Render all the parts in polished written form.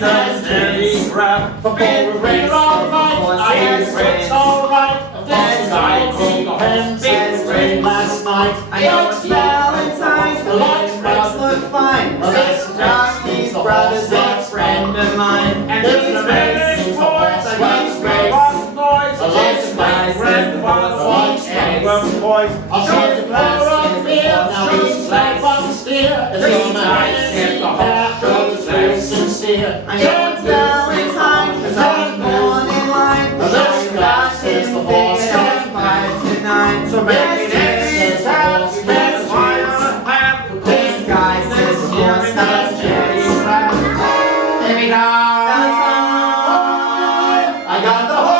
says Jenny crap. For being alright, I guess it's alright. This guy can be rain last night. I know it's Valentine's, the lights look fine. This Johnny's brother's a friend of mine. And these racing boys are these race boys. The lights guys says the boys eggs. I'll show you the field, now these flags on steer. This night, if the horse shows very sincere. I know it's Valentine, cause I'm born in line. This guy says the horse shows 5 to 9. So maybe this is how you get higher. This guy says the horse has cherry crap. Let me go. I got the horse.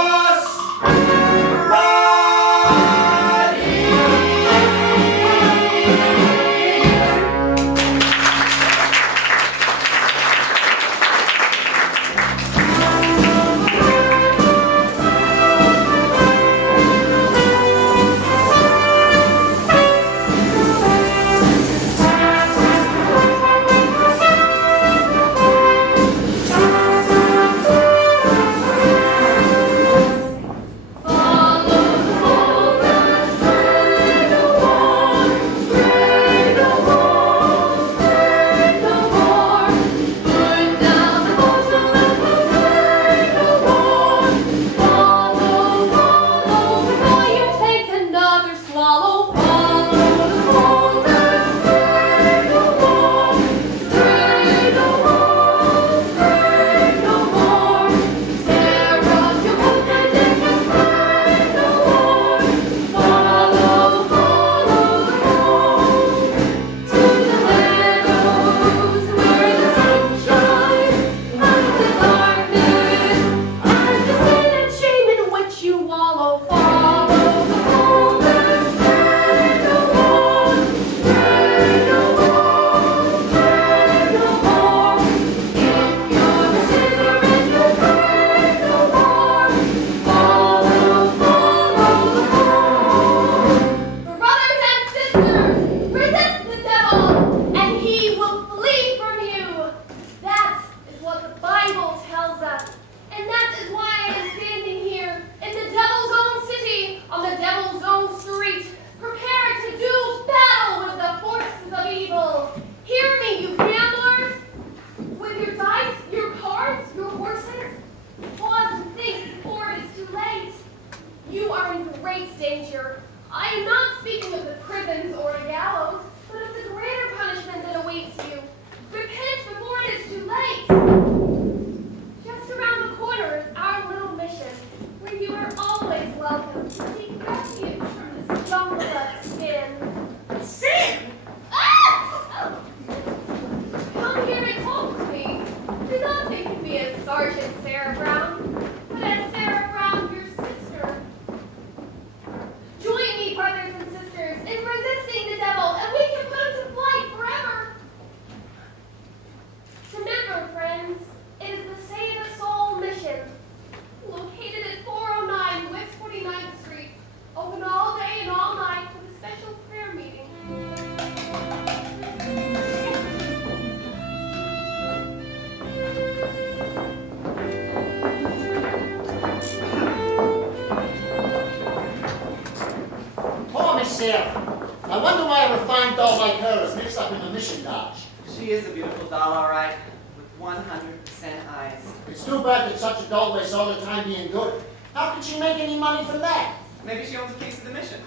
I wonder why a refined doll like her is mixed up in the mission dodge. She is a beautiful doll, all right, with 100% eyes. It's too bad that such a doll wastes all the time being good. How could she make any money from that? Maybe she owns a piece of the mission.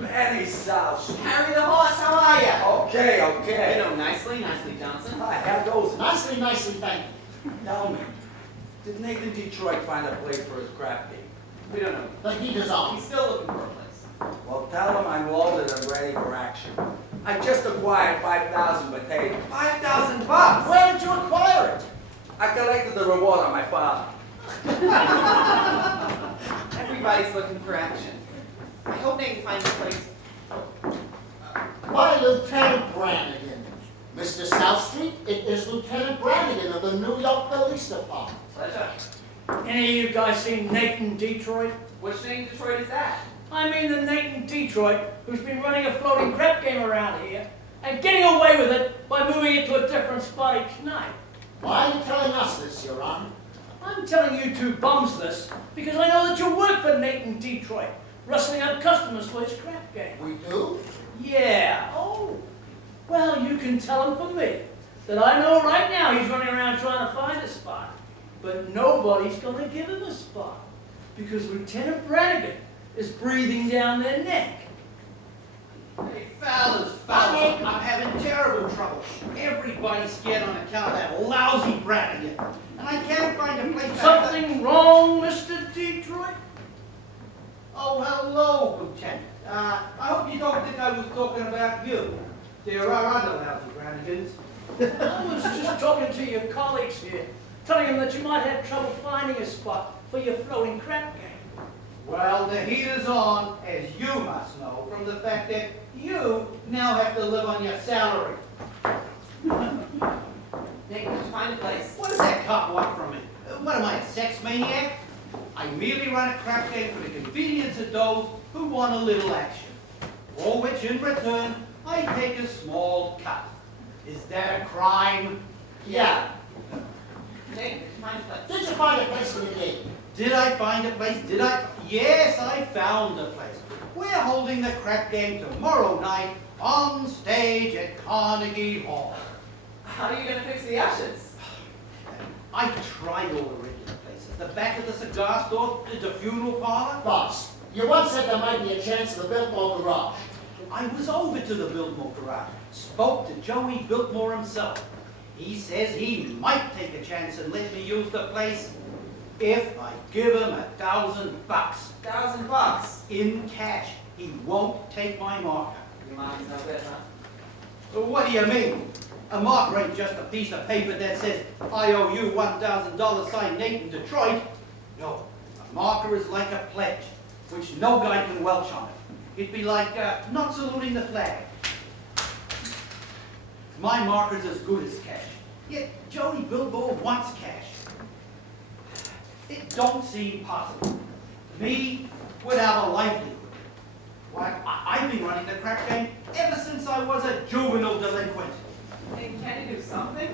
Many South. Harry the horse, how are you? Okay. You know, nicely Johnson. Hi, how goes it? Nicely, thank you. Tell me, did Nathan Detroit find a place for his crap game? We don't know. But he does all. He's still looking for a place. Well, tell him I'm loaded and ready for action. I just acquired 5,000 potatoes. 5,000 bucks! Where did you acquire it? I collected the reward on my father. Everybody's looking for action. I hope Nathan finds a place. Why, Lieutenant Brannigan. Mr. Southstreet, it is Lieutenant Brannigan of the New York Police Department. Pleasure. Any of you guys seen Nathan Detroit? Which name Detroit is that? I mean the Nathan Detroit who's been running a floating crap game around here and getting away with it by moving it to a different spot each night. Why are you telling us this, Your Honor? I'm telling you two bums this because I know that you work for Nathan Detroit, rustling up customers for his crap game. We do? Yeah. Oh. Well, you can tell him from me that I know right now he's running around trying to find a spot. But nobody's going to give him a spot because Lieutenant Brannigan is breathing down their neck. Hey, fellas, I'm having terrible trouble. Everybody's scared on account of that lousy Brannigan. And I can't find a place. Something wrong, Mr. Detroit? Oh, hello, Lieutenant. I hope you don't think I was talking about you. There are other lousy Brannigans. I was just talking to your colleagues here, telling them that you might have trouble finding a spot for your floating crap game. Well, the heat is on, as you must know, from the fact that you now have to live on your salary. Nick, did you find a place? What does that cop want from me? What am I, a sex maniac? I merely run a crap game for the convenience of those who want a little action. For which, in return, I take a small cut. Is that a crime? Yeah. Nick, did you find a place? Did you find a place for the game? Did I find a place? Did I? Yes, I found a place. We're holding the crap game tomorrow night on stage at Carnegie Hall. How are you going to fix the ashes? I tried all the regular places. The back of the cigar store, the funeral parlor. Boss, you once said there might be a chance of the Biltmore garage. I was over to the Biltmore garage. Spoke to Joey Biltmore himself. He says he might take a chance and let me use the place if I give him $1,000. $1,000? In cash. He won't take my marker. Your mind's no good, huh? Well, what do you mean? A marker ain't just a piece of paper that says, I owe you $1,000 signed Nathan Detroit. No, a marker is like a pledge, which no guy can welch on it. It'd be like not saluting the flag. My marker's as good as cash. Yet Joey Biltmore wants cash. It don't seem possible. Me, without a livelihood. Why, I've been running the crap game ever since I was a juvenile delinquent. Hey, can you do something?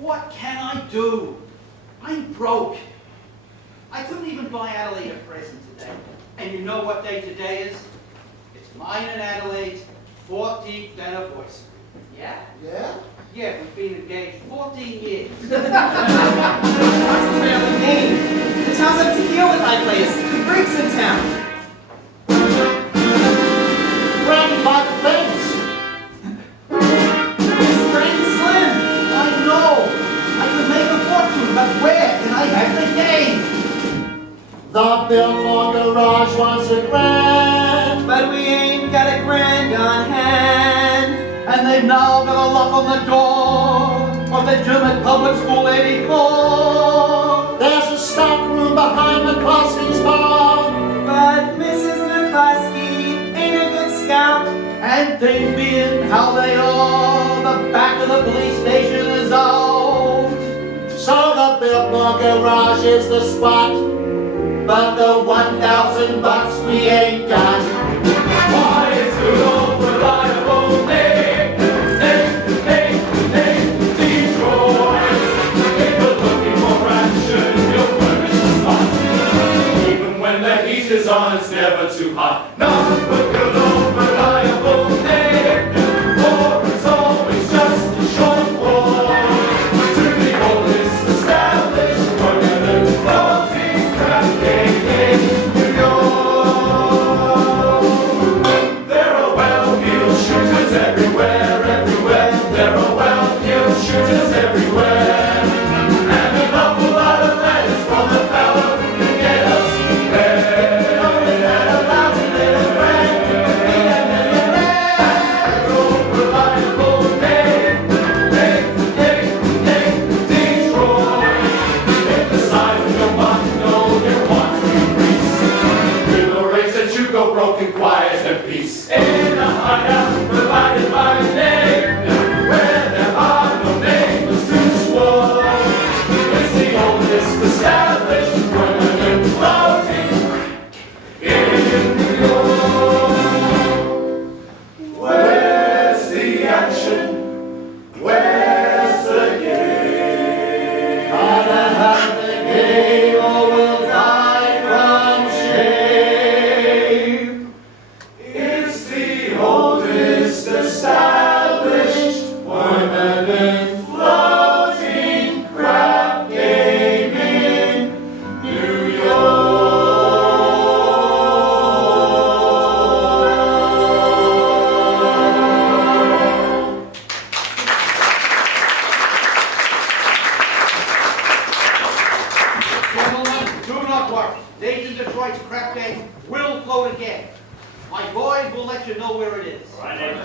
What can I do? I'm broke. I couldn't even buy Adelaide a present today. And you know what day today is? It's mine and Adelaide's 14th anniversary. Yeah? Yeah? Yeah, we've been engaged 14 years. What's the family name? The town's up to here with my place. The Greeks in town. Brandy bought the things. It's Brandy Slim. I know. I could make a fortune, but where can I have the game? The Biltmore garage wants a grand. But we ain't got a grand on hand. And they've now got a lock on the door of the gym at Public School 84. There's a stock room behind McCloskey's barn. But Mrs. McCloskey ain't a good scout. And things being how they are, the back of the police station is out. So the Biltmore garage is the spot. But the $1,000 we ain't got. Why is good old reliable Nick, Detroit? If you're looking for action, you'll furnish the spot. Even when the heat is on, it's never too hot. None but good old reliable Nick, for it's always just a short walk to the oldest established permanent floating crap game in New York. There are well-heeled shooters everywhere, everywhere. There are well-heeled shooters everywhere. And an awful lot of letters from the fella who can get us there. Only had a lousy little friend, be a millionaire. Good, reliable Nick, Detroit. If the size of your bundle you want to increase, we'll arrange that you go broken, quiet, and peace. In a hideout provided by name, where there are no names to swore. It's the oldest established permanent floating in New York. Where's the action? Where's the crap game will float again. My boys will let you know where it is. Right, Nate.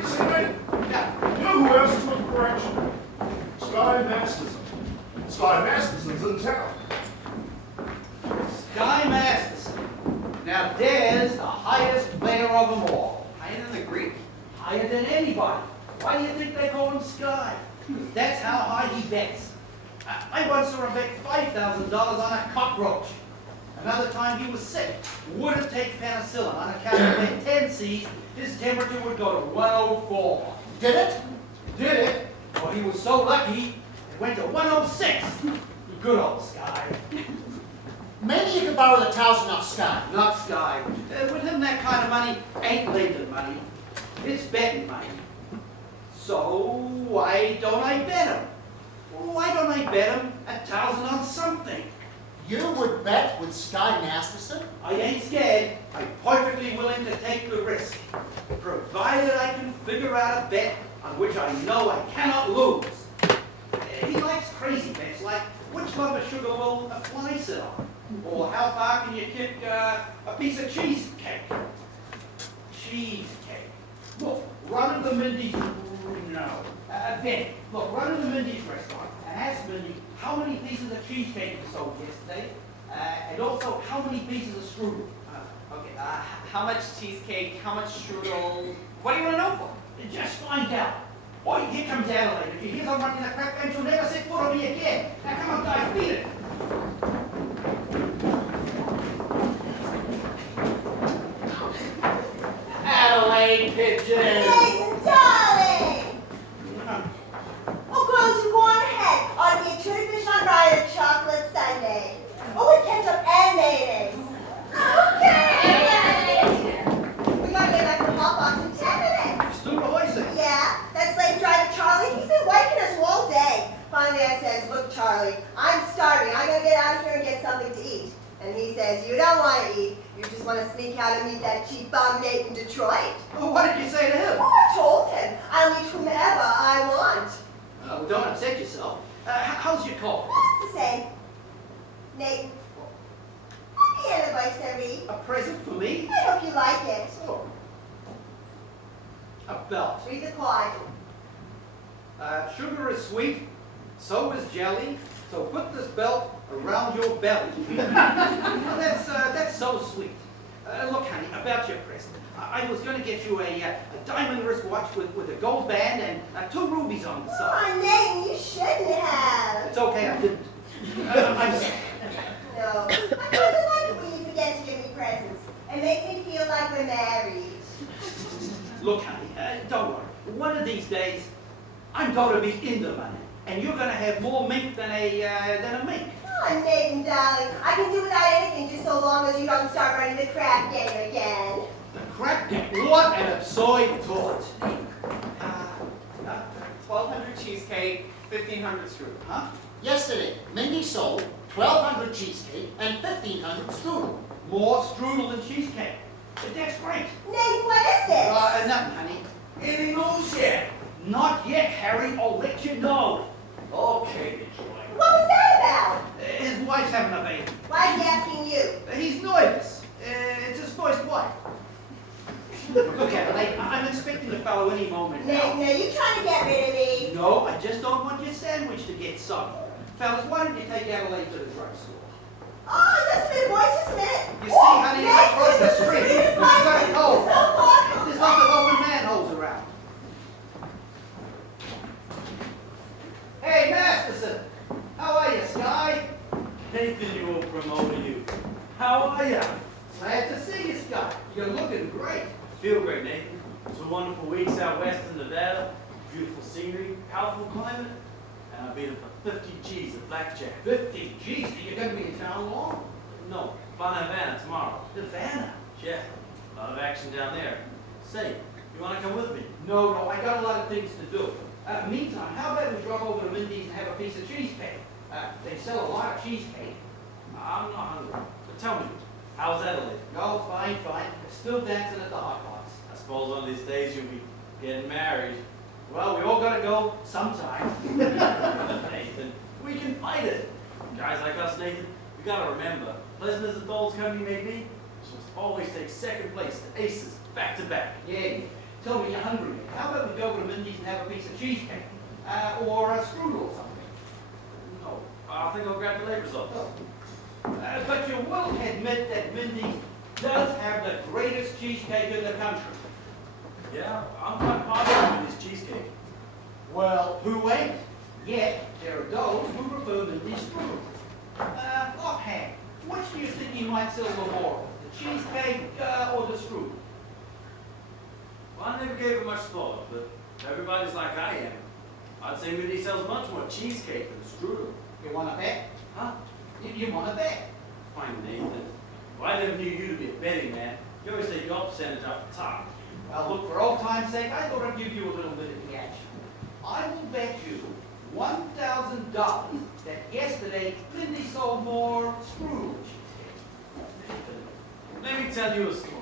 You see, mate? Yeah. You know who else took correction? Sky Masterson. Sky Masterson's in town. Sky Masterson. Now there's the highest player of them all. Higher than the Greek? Higher than anybody. Why do you think they call him Sky? That's how high he bets. I once saw him bet $5,000 on a cockroach. Another time he was sick. Wouldn't take penicillin on account of when 10 C's, his temperature would go to 104. Did it? Did it? Well, he was so lucky, it went to 106. Good old Sky. Maybe you could borrow the thousand off Sky. Not Sky. With him, that kind of money ain't lending money. It's betting money. So why don't I bet him? Why don't I bet him 1,000 on something? You would bet with Sky Masterson? I ain't scared. I'm perfectly willing to take the risk, provided I can figure out a bet on which I know I cannot lose. He likes crazy bets, like which lump of sugar will a fly sit on, or how far can you kick a piece of cheesecake. Cheesecake. Look, run to the Mindy's. No. Ben, look, run to the Mindy's restaurant and ask Mindy how many pieces of cheesecake you sold yesterday, and also how many pieces of strudel. Okay, how much cheesecake, how much strudel? What do you want to know for? Just find out. Boy, here comes Adelaide. If you hear them running that crap bench, you'll never set foot on me again. Now come on, guys, beat it. Adelaide pigeon. Nathan, darling! Oh, girls, you go on ahead. Ought to be a tuna fish on rye and a chocolate sundae. Oh, with ketchup and mayonnaise. Okay! We gotta get back to the hot box in 10 minutes. Still hoisting. Yeah, that slave driver Charlie, he's been waking us all day. Finally I says, look Charlie, I'm starving. I'm gonna get out of here and get something to eat. And he says, you don't want to eat. You just want to sneak out and meet that cheap bum Nate in Detroit. Oh, what did you say to him? Oh, I told him. I'll meet whomever I want. Oh, don't upset yourself. How's your cough? That's the same. Nate, happy anniversary. A present for me? I hope you like it. Oh. A belt. Read the card. Sugar is sweet, so is jelly, so put this belt around your belly. Now, that's so sweet. Look, honey, about your present. I was going to get you a diamond wristwatch with a gold band and 2 rubies on the side. Oh, Nate, you shouldn't have. It's okay, I didn't. I'm sorry. No, I really like it when you forget to give me presents. It makes me feel like we're married. Look, honey, don't worry. One of these days, I'm going to be in the money, and you're going to have more mink than a mink. Oh, Nathan, darling, I can do without anything just so long as you don't start running the crap game again. The crap game? What an absurd thought. 1,200 cheesecake, 1,500 strudel. Huh? Yesterday, Mindy sold 1,200 cheesecake and 1,500 strudel. More strudel than cheesecake. That's great. Nate, what is this? Nothing, honey. Any news yet? Not yet, Harry. I'll let you know. Okay, Detroit. What was that about? His wife's having a baby. Why is he asking you? He's nervous. It's his first wife. Look at it. I'm expecting the fellow any moment Nate, now. no, you trying to get rid of me? No, I just don't want your sandwich to get soggy. Fellas, why don't you take Adelaide to the drugstore? Oh, just a minute, boys, just a minute. You see, honey, it's Nate, across the this is street. sweet as It's pie. very cold. So thoughtful. There's lots of open manholes around. Hey, Masterson. How are you, Sky? Nathan, you will promote you. How are ya? Glad to see you, Sky. You're looking great. Feel great, Nathan. It's a wonderful weeks out west in Nevada. Beautiful scenery, powerful climate, and I beat him for 50 G's of blackjack. 50 G's. You're going to be in town long? No, flying to Havana tomorrow. Havana. Yeah, a lot of action down there. Say, you want to come with me? No, I got a lot of things to do. Meantime, how about we drop over to Mindy's and have a piece of cheesecake? They sell a lot of cheesecake. I'm not hungry. But tell me, how's Adelaide? No, fine. Still dancing at the hot box. I suppose one of these days you'll be getting married. Well, we all gotta go sometime. Nathan, we can fight it. Guys like us, Nathan, we gotta remember, Pleasant as the Dolls company may be, she must always take second place to aces back to back. Yeah, tell me you're hungry. How about we go to Mindy's and have a piece of cheesecake? Or a strudel or something? No, I think I'll grab the late results. But you will admit that Mindy's does have the greatest cheesecake in the country. Yeah, I'm quite popular with this cheesecake. Well, who ain't? Yet, there are those who prefer Mindy's strudel. Offhand, which do you think you might sell the more? The cheesecake or the strudel? Well, I never gave it much thought, but everybody's like I am. I'd say Mindy sells much more cheesecake than strudel. You want to bet? Huh? You want to bet? Fine, Nathan. Well, I never knew you to be a betting man. You always take your percentage off the top. Well, look, for old time's sake, I thought I'd give you a little bit of the action. I will bet you $1,000 that yesterday Mindy sold more strudel cheesecake. Nathan, let me tell you a story.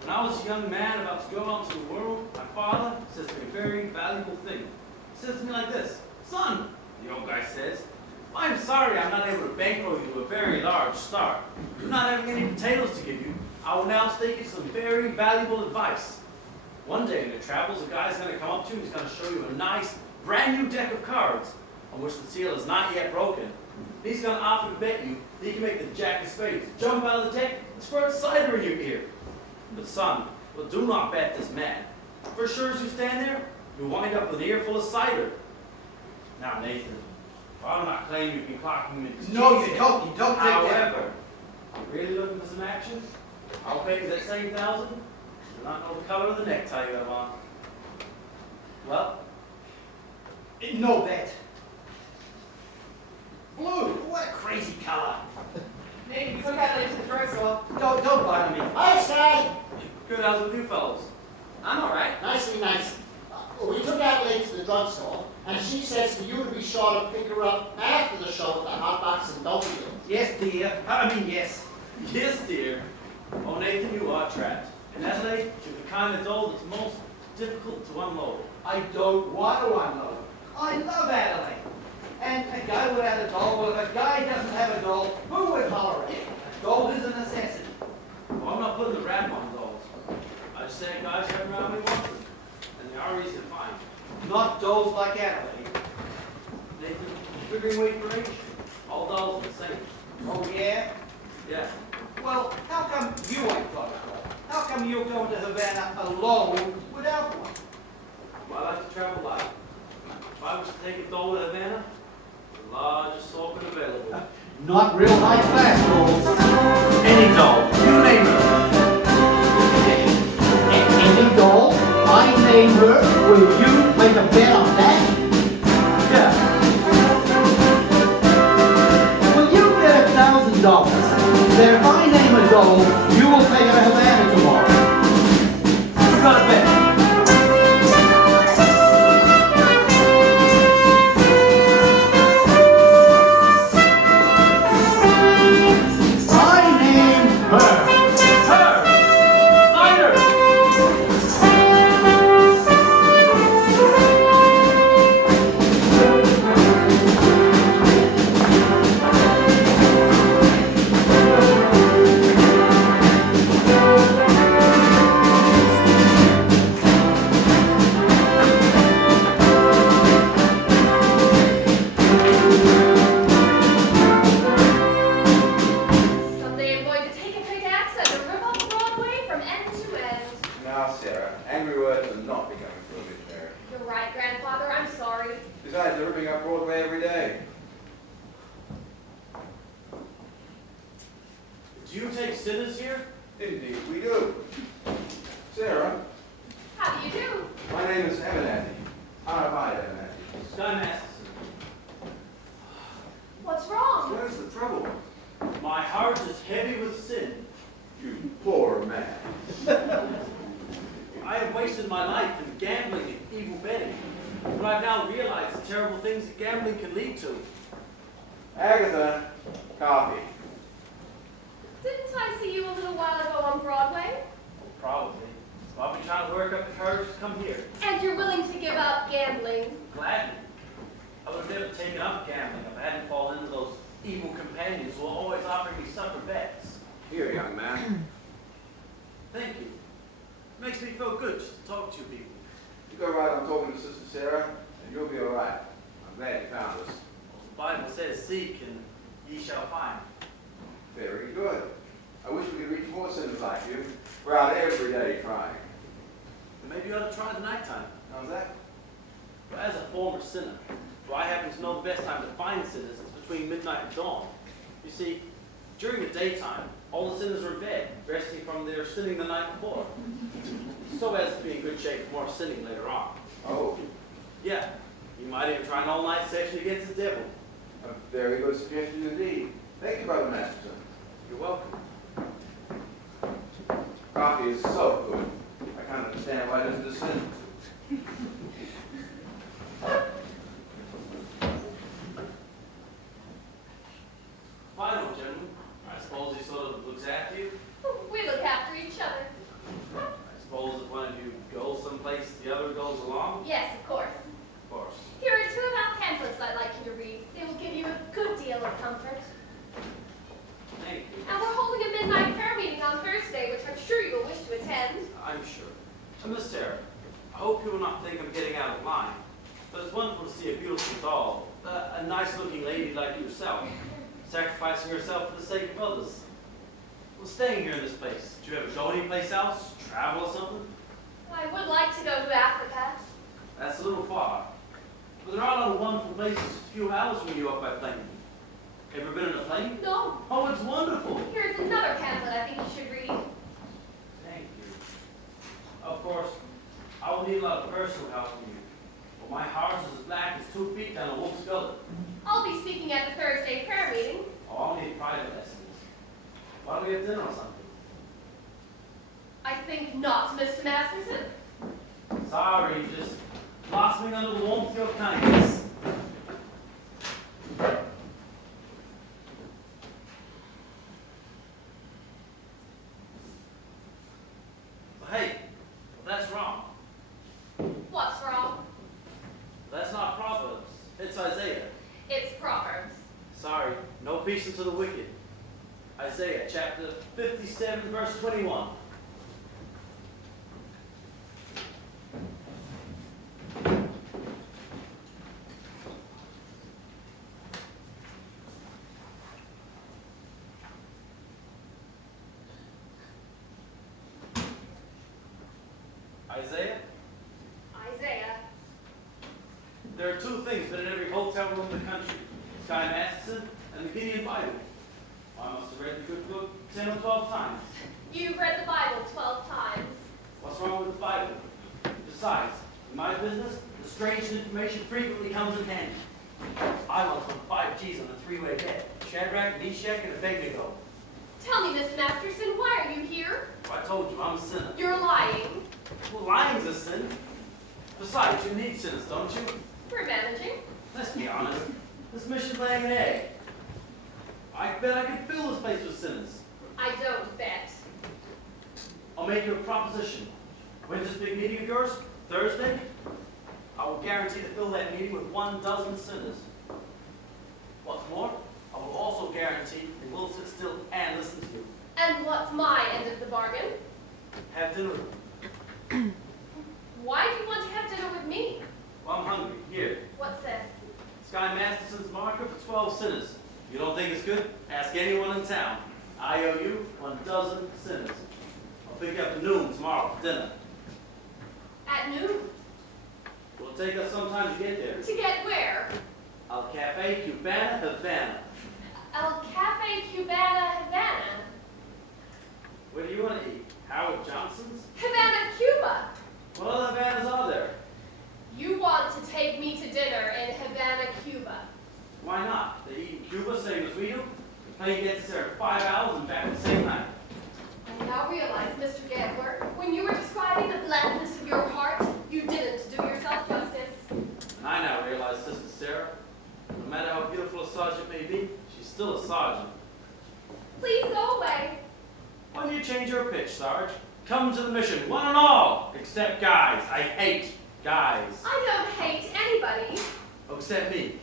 When I was a young man about to go out into the world, my father says to me a very valuable thing. He says to me like this, "Son," the old guy says, "I'm sorry I'm not able to bankroll you to a very large start. I'm not having any potatoes to give you. I will now stake you some very valuable advice. One day in your travels, a guy's going to come up to you and he's going to show you a nice, brand new deck of cards on which the seal is not yet broken. He's going to offer to bet you that he can make the jack of spades jump out of the deck and squirt cider in your ear. But son, well, do not bet this man. For sure as you stand there, you'll wind up with an ear full of cider." Now, Nathan, I'm not claiming you've been clocking me. No, you don't take that. However, you're really looking for some action? I'll pay you that same 1,000. Do not know the color of the necktie you have on. Well, No bet. Blue, what a crazy color. Nate, we took out later to the drugstore. Don't bother me. I say, good as with you fellows. I'm all right. nicely, nice. We took Adelaide to the drugstore, and she says for you to be sure to pick her up after the show at the Hot Box in Dulfield. Yes, dear. Yes. Yes, dear. Oh, Nathan, you are trapped. In Adelaide, you're the kind of doll that's most difficult to unload. I don't want to unload. I love Adelaide. And a guy without a doll, well, if a guy doesn't have a doll, who would tolerate it? A doll is a necessity. Well, I'm not putting the rap on dolls. I just say guys have around me once, and they are easy to find. Not dolls like Adelaide. Nathan, figuring weight for age, all dolls are the same. Oh, yeah? Yeah. Well, how come you ain't got a doll? How come you're going to Havana alone without one? Well, I like to travel light. If I was to take a doll to Havana, the largest assortment available. Not real high class dolls. Any doll, you name it. Any doll? I name her. Will you make a bet on that? Yeah. Will you bet $1,000 that if I name a doll, you will take her to Havana tomorrow? You got a bet. I name her. Besides, they're ripping up Broadway every day. Do you take sitters here? Indeed, we do. Sarah, How do you do? my name is Abernathy. Arvide Abernathy. Sky Masterson. What's wrong? Where's the trouble? My heart is heavy with sin. You poor man. I have wasted my life in gambling and evil betting. But I've now realized the terrible things that gambling can lead to. Agatha, coffee. Didn't I see you a little while ago on Broadway? Probably. So I've been trying to work up the courage to come here. And you're willing to give up gambling? Gladly. I would have never taken up gambling if I hadn't fallen into those evil companions will always offer me supper bets. Here, young man. Thank you. It makes me feel good just to talk to you people. You go right on talking to Sister Sarah, and you'll be all right. I'm glad you found us. The Bible says, seek and ye shall find. Very good. I wish we could reach more sinners like you. We're out every day trying. Maybe you ought to try the nighttime. How's that? But as a former sinner, well, I happen to know the best time to find sinners is between midnight and dawn. You see, during the daytime, all the sinners are in bed, resting from their sinning the night before, so as to be in good shape for more sinning later on. Oh, Yeah, you might even try an all-night session against the devil. a very good suggestion indeed. Thank you, Brother Masterson. You're welcome. Coffee is so good. I can't understand why it doesn't just sin. Fine, old gentleman. I suppose he sort of looks after you. We look after each other. I suppose if one of you goes someplace, the other goes along. Yes, of course. Of course. Here are 2 of our pamphlets I'd like you to read. They will give you a good deal of comfort. Thank you. And we're holding a midnight prayer meeting on Thursday, which I'm sure you will wish to attend. I'm sure. Miss Sarah, I hope you will not think I'm getting out of line, but it's wonderful to see a beautiful doll, a nice-looking lady like yourself, sacrificing herself for the sake of others. Well, staying here in this place, do you ever go anyplace else, travel or something? I would like to go to Africa. That's a little far, but there are a lot of wonderful places a few hours from you up by plane. Ever been in a plane? No. Oh, it's wonderful. Here's another pamphlet I think you should read. Thank you. Of course, I will need a lot of personal help from you. But my heart is as black as 2 feet down a wolf's gullet. I'll be speaking at the Thursday prayer meeting. Oh, I'll need private lessons. Why don't we have dinner or something? I think not, Mr. Masterson. Sorry, just blossoming under the warmth of your kindness. Hey, that's wrong. What's wrong? That's not Proverbs. It's Isaiah. It's Proverbs. Sorry, no peace unto the wicked. Isaiah chapter 57, verse 21. Isaiah? Isaiah. There are 2 things that in every hotel room in the country. Sky Masterson and the Gideon Bible. I must have read the good book 10 or 12 times. You've read the Bible 12 times. What's wrong with the Bible? Besides, in my business, the strangest information frequently comes in handy. I once won 5 G's on a 3-way bet. Shadrach, Meshach, and Abednego. Tell me, Mr. Masterson, why are you here? I told you, I'm a sinner. You're lying. Well, lying's a sin. Besides, you need sinners, don't you? We're managing. Let's be honest. This mission's laying an egg. I bet I could fill this place with sinners. I don't bet. I'll make you a proposition. When's this big meeting of yours? Thursday? I will guarantee to fill that meeting with 12 sinners. What's more, I will also guarantee they will sit still and listen to you. And what's my end of the bargain? Have dinner with me. Why do you want to have dinner with me? Well, I'm hungry. Here. What's this? Sky Masterson's marker for 12 sinners. You don't think it's good? Ask anyone in town. I owe you 12 sinners. I'll pick you up at noon tomorrow for dinner. At noon? It'll take us some time to get there. To get where? Al Cafe Cubana Havana. El Cafe Cubana Havana. Where do you want to eat? Howard Johnson's? Havana, Cuba. What other Havanas are there? You want to take me to dinner in Havana, Cuba. Why not? They eat in Cuba, same as we do. The plane gets us there in 5 hours and back the same night. I now realize, Mr. Gambler, when you were describing the blackness of your heart, you didn't do yourself justice. And I now realize, Sister Sarah, no matter how beautiful a sergeant may be, she's still a sergeant. Please go away. Why don't you change your pitch, Sarge? Come to the mission, one and all, except guys. I hate guys. I don't hate anybody. Oh, except me.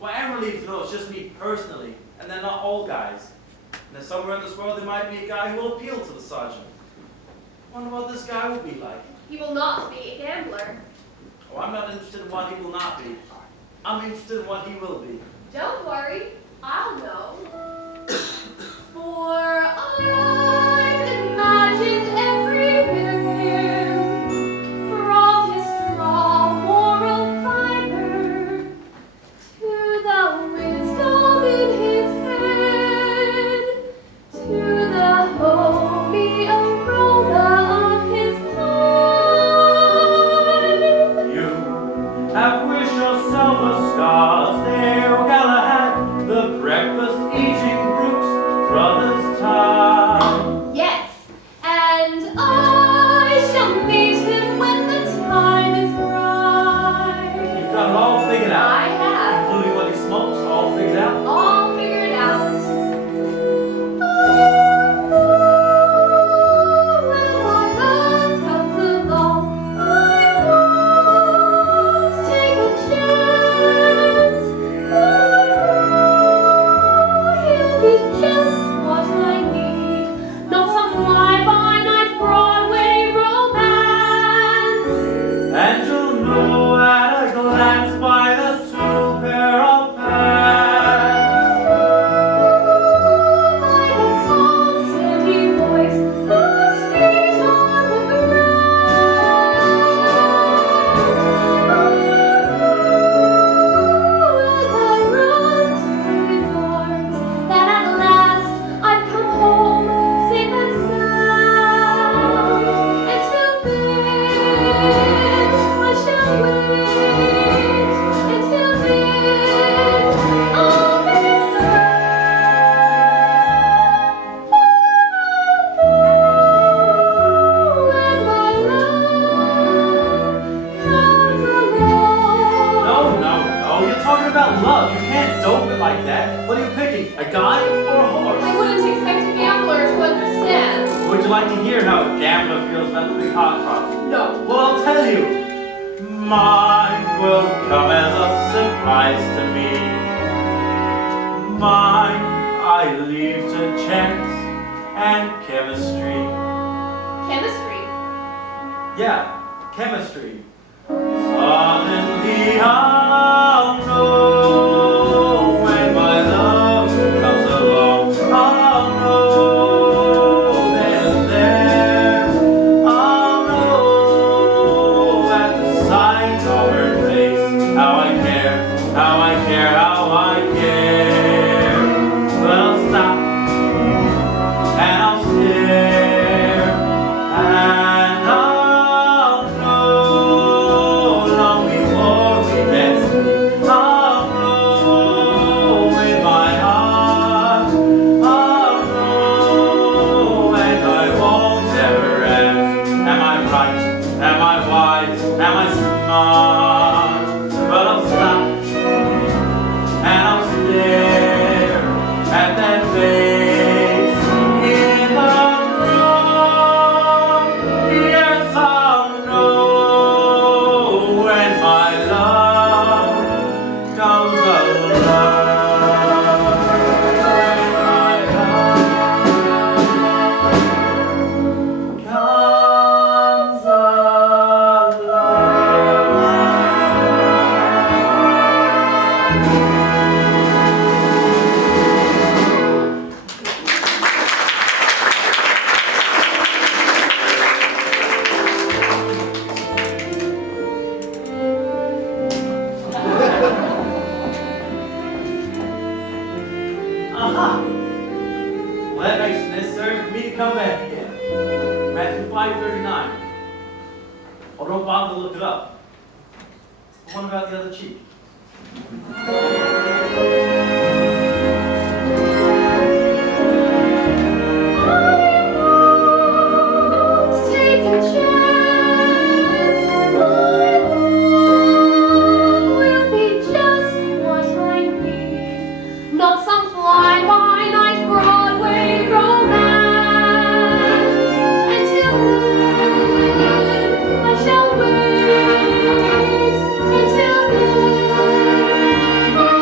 Well, I'm relieved to know it's just me personally, and they're not all guys. And there's somewhere in this world there might be a guy who will appeal to the sergeant. I wonder what this guy will be like. He will not be a gambler. Oh, I'm not interested in what he will not be. I'm interested in what he will be. Don't worry, I'll know. For I've imagined every him, from his strong moral fiber to the wisdom in his head, to the holy aroma of his mind. You have wished yourself a Scarsdale Galahad, the breakfast eating Brooks Brothers time. Yes, and I shall meet him when the time is right. You've got it all figured out. I have. Including what he smokes, all figured out. All figured out. Oh, when my love comes along, I won't take a chance. He'll be just what I need, not some fly-by-night Broadway romance. And you'll know at a glance by the two pair of pants. By the calm, steady voice, whose feet on the ground. As I run to his arms, that at last I've come home safe and sound. And till then I shall wait. Until then I'll be when my love comes along. No, you're talking about love. You can't dope it like that. What are you picking? A guy or a horse? I wouldn't expect a gambler to understand. Would you like to hear how a gambler feels about the big hot cross? No. Well, I'll tell you. Mine will come as a surprise to me. Mine I leave to chance and chemistry. Chemistry. Yeah, chemistry. Suddenly I'll know when my love comes along. I'll know then and there. I'll know at the sight of her face how I care, how I care, how I care. But I'll stop and I'll stare and I'll know long before we can speak. I'll know in my heart. I'll know and I won't ever ask. Am I right? Am I wise? Am I smart? But I'll stop and I'll stare at that face in the room. Yes, I'll know when my love comes along. When my love comes Aha! Well, that makes it necessary for me to come back again. Matthew 5:39. Oh, don't bother to look it up. It's the one about the other cheek. Take a chance. My love will be just what I need, not some fly-by-night Broadway romance. Until then, I shall wait. Until then, I'll be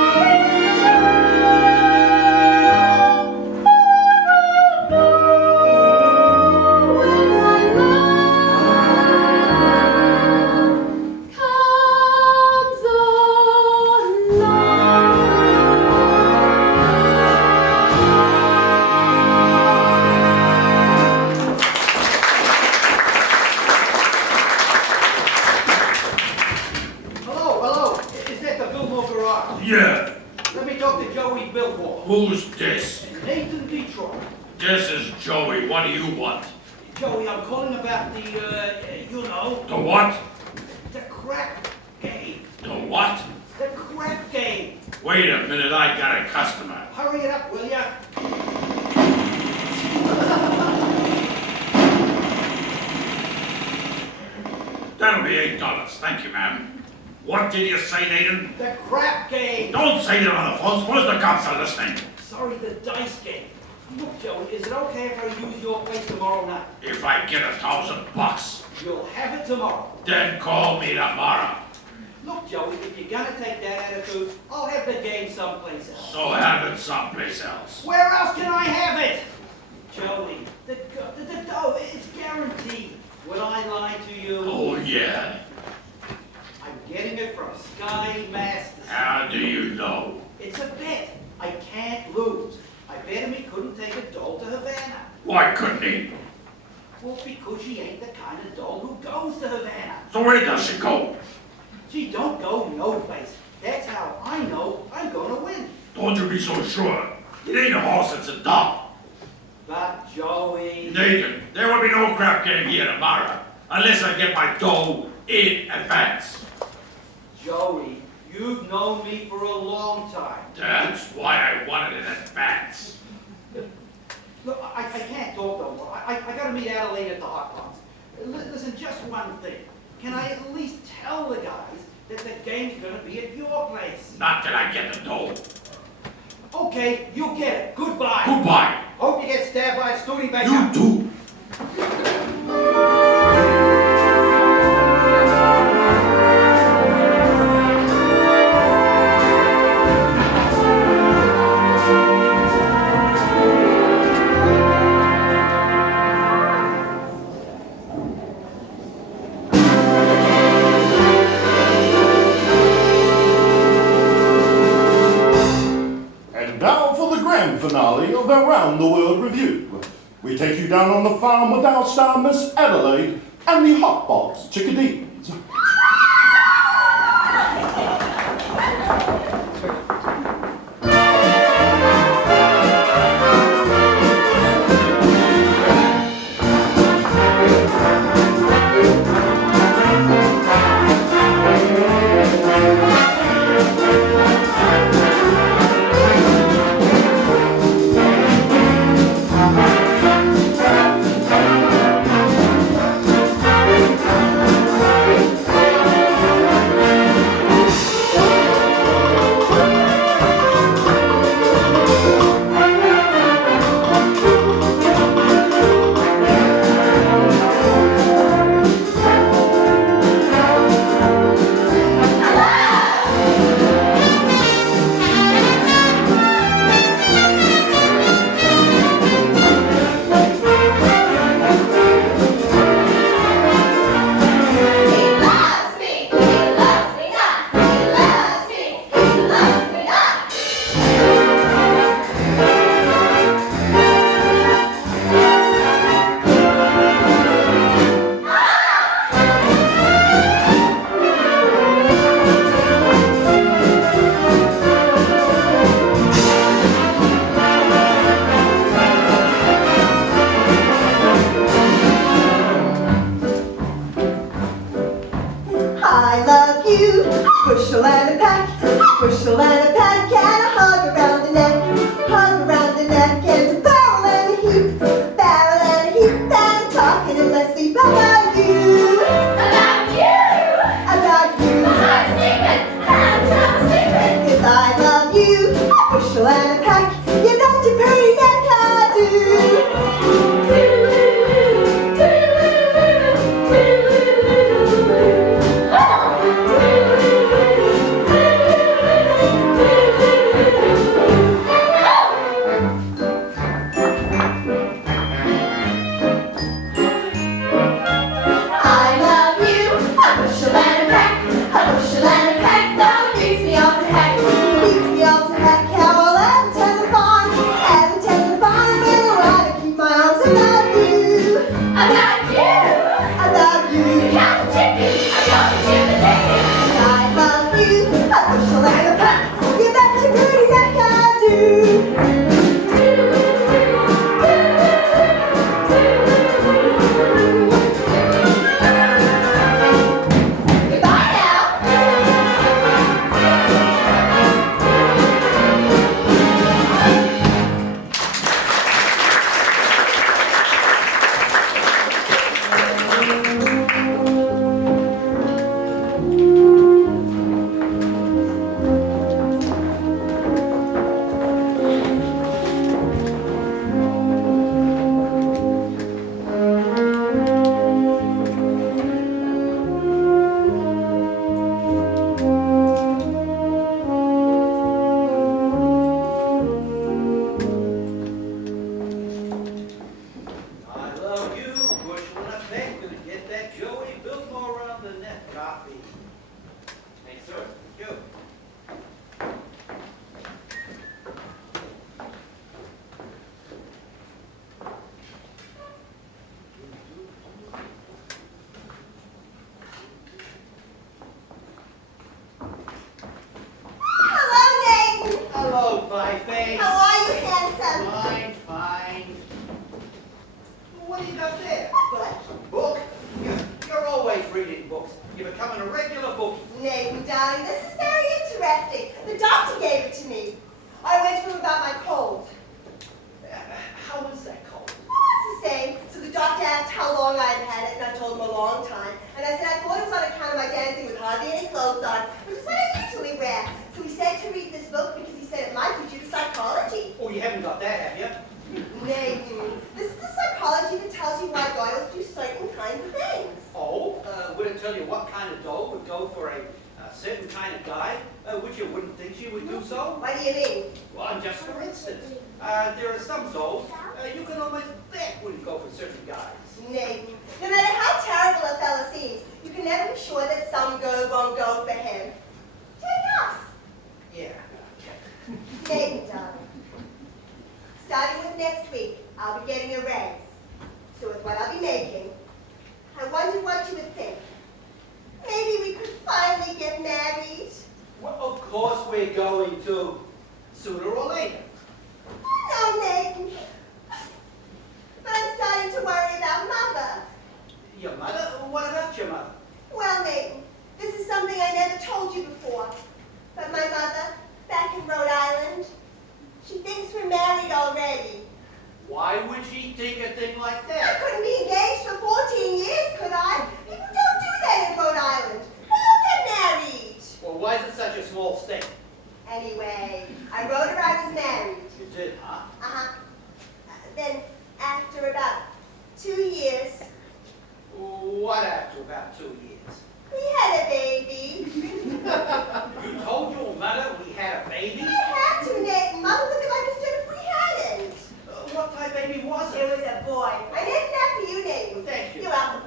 Who's this? Nathan Detroit. This is Joey. What do you want? Joey, I'm calling about the, you know, The what? the crack game. The what? The crack game. Wait a minute, I got a customer. Hurry it up, will ya? That'll be $8. Thank you, ma'am. What did you say, Nathan? The crap game. Don't say that on the phone. Suppose the cops are listening. Sorry, the dice game. Look, Joey, is it okay if I use your place tomorrow night? If I get $1,000, You'll have it tomorrow. then call me tomorrow. Look, Joey, if you're gonna take that attitude, I'll have the game someplace else. So have it someplace else. Where else can I have it? Joey, the dough, it's guaranteed. Would I lie to you? Oh, yeah. I'm getting it from Sky Masterson. How do you know? It's a bet. I can't lose. I bet him he couldn't take a doll to Havana. Why couldn't he? Well, because she ain't the kind of doll who goes to Havana. So where does she go? She don't go no place. That's how I know I'm gonna win. Don't you be so sure. It ain't a horse, it's a doll. But Joey... Nathan, there will be no crap game here tomorrow unless I get my dough in advance. Joey, you've known me for a long time. That's why I want it in advance. Look, I can't talk no more. I gotta meet Adelaide at the hot dogs. Listen, just one thing. Can I at least tell the guys that the game's gonna be at your place? Not till I get the dough. Okay, you get it. Goodbye. Goodbye. Hope you get stabbed by a stoonie back You up. too. Now for the grand finale of Around the World Review. We take you down on the farm with our star Miss Adelaide and the hotbox chickadees. What do you got there? But, Book? You're always reading books. You're becoming a regular bookie. Nathan, darling, this is very interesting. The doctor gave it to me. I went to him about my cold. How was that cold? Oh, it's the same. So the doctor asked how long I'd had it, and I told him a long time. And I said I thought it was on account of my dancing with hardly any clothes on, which is what I usually wear. So he said to read this book because he said it might teach you the psychology. Oh, you haven't got that, have you? Nathan, this is the psychology that tells you why girls do certain kinds of things. Oh, would it tell you what kind of doll would go for a certain kind of guy, which you wouldn't think she would do so? What do you mean? Well, just for instance, there are some dolls you can almost bet wouldn't go for certain guys. Nathan, no matter how terrible a fella seems, you can never be sure that some girl won't go for him. Take us. Yeah. Nathan, darling. Starting with next week, I'll be getting a raise. So with what I'll be making, I wonder what you would think. Maybe we could finally get married. Well, of course we're going to, sooner or later. No, Nathan. But I'm starting to worry about Mother. Your mother? What about your mother? Well, Nathan, this is something I never told you before. But my mother, back in Rhode Island, she thinks we're married already. Why would she think a thing like I that? couldn't be engaged for 14 years, could I? People don't do that in Rhode Island. They don't get married. Well, why is it such a small state? Anyway, I wrote her I was married. You did, huh? Uh-huh. Then, after about 2 years, What after about 2 years? we had a baby. You told your mother we had a baby? I had to, Nathan. Mother wouldn't have understood if we hadn't. What type baby was It it? was a boy. I named it after you, Nathan. Thank you. You're welcome.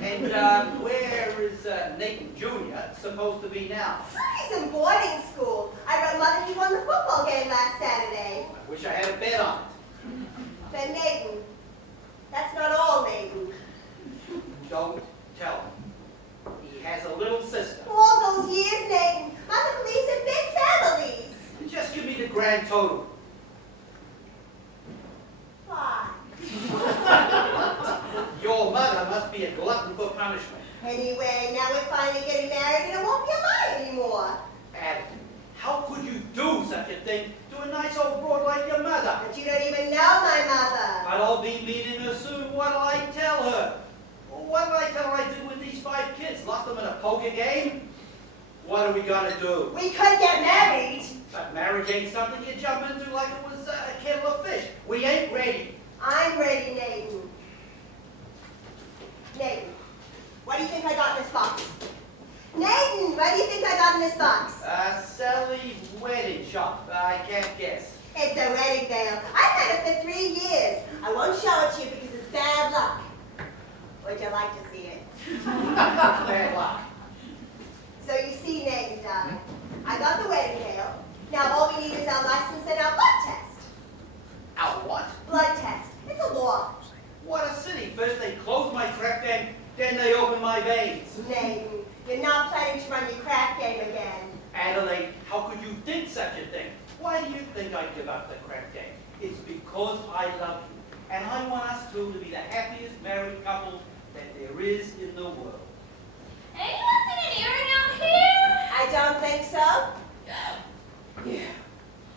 And where is Nathan Jr. supposed to be now? He's in boarding school. I wrote Mother he won the football game last Saturday. I wish I had a bet on it. But Nathan, that's not all, Nathan. Don't tell him. He has a little sister. All those years, Nathan, Mother believes in big families. Just give me the grand total. 5. Your mother must be a glutton for punishment. Anyway, now we're finally getting married and it won't be a lie anymore. Adam, how could you do such a thing to a nice old broad like your mother? But you don't even know my mother. But I'll be meeting her soon. What'll I tell her? What'll I tell her I did with these 5 kids? Lost them in a poker game? What are we gonna do? We could get married. But marriage ain't something you jump into like it was a kettle of fish. We ain't ready. I'm ready, Nathan. Nathan, what do you think I got in this box? Nathan, what do you think I got in this box? Sally's wedding shop. I can't guess. It's a wedding veil. I've had it for 3 years. I won't show it to you because it's bad luck. Would you like to see it? Bad luck. So you see, Nathan, darling, I got the wedding veil. Now all we need is our license and our blood test. Our what? Blood test. It's a law. What a city. First they close my crap den, then they open my veins. Nathan, you're not planning to run your crap game again. Adelaide, how could you think such a thing? Why do you think I give up the crap game? It's because I love you. And I want us two to be the happiest married couple that there is in the world. Anyone seen an earring out here? I don't think so. Yeah.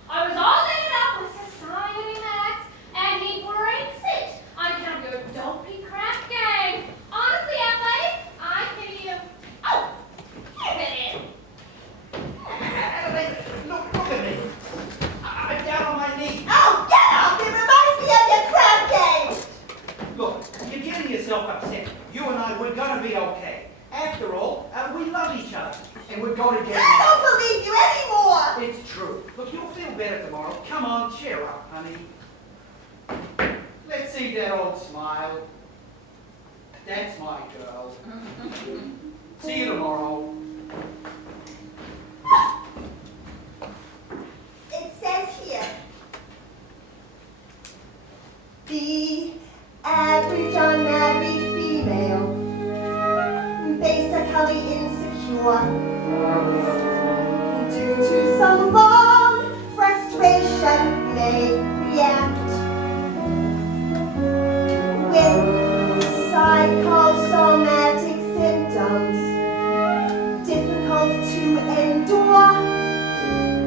I was all laid up with Society Max, and he breaks it on account of your dopey crap game. Honestly, Adelaide, I pity you. Oh, here it is. Adelaide, look at me. I'm down on my knees. Oh, get up! It reminds me of your crap game! Look, you're getting yourself upset. You and I, we're gonna be okay. After all, we love each other, and we're going to get I don't believe you anymore! It's true. Look, you'll feel better tomorrow. Come on, cheer up, honey. Let's see that old smile. That's my girl. See you tomorrow. It says here, the average unmarried female, basically insecure, due to some long frustration may react with psychosomatic symptoms, difficult to endure,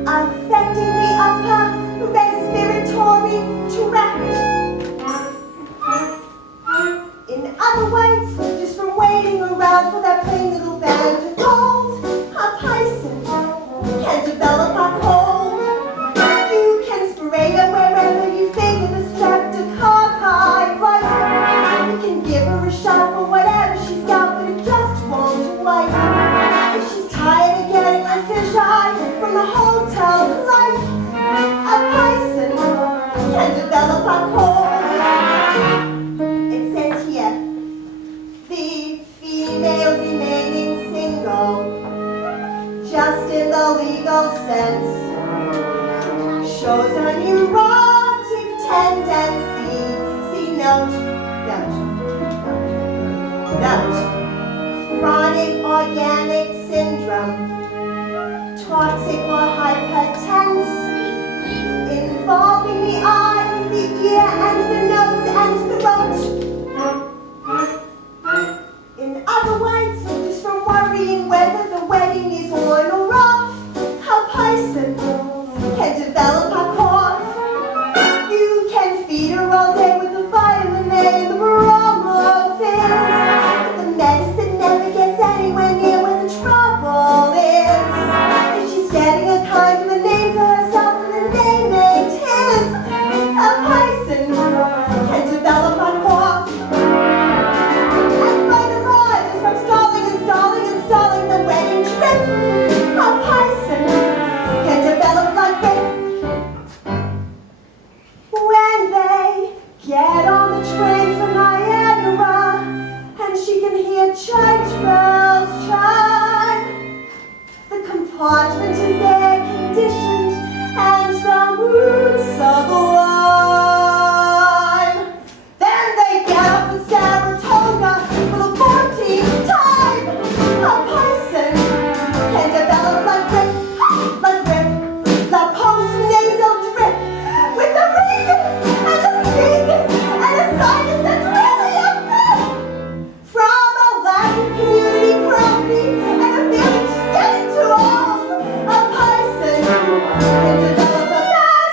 affecting the upper respiratory tract. In other words, just from waiting around for that plain little band of gold, a person can develop a cold. You can spray it wherever you think of the streptococci, right? You can give her a shot for whatever she's got, but it just won't work. If she's tired of getting a fisheye from the hotel life, a person can develop a cold. It says here, the female remaining single, just in the legal sense, shows a neurotic tendency. See note. Chronic organic syndrome, toxic or hypertense, involving the eye, the ear, and the nose and throat. In other words, just from worrying whether the wedding is on or off, a person can develop a cough. You can feed her all day with the vitamin A and the bromophiles, but the medicine never gets anywhere near where the trouble is. If she's getting a kind of a name for herself and the name ain't his, a person can develop a cough. And furthermore, just from stalling the wedding trip, a person can develop like this. When they get on the train from Niagara, and she can hear church bells chime, the compartment is air conditioned and the moon sublime. Then they get off at Saratoga for the 14th time. A person can develop like grip, the post-nasal drip, with the reasons and the sneezes and the sinus that's really a bit. From a lack of community property and a feeling she's getting too old, a person can develop a bad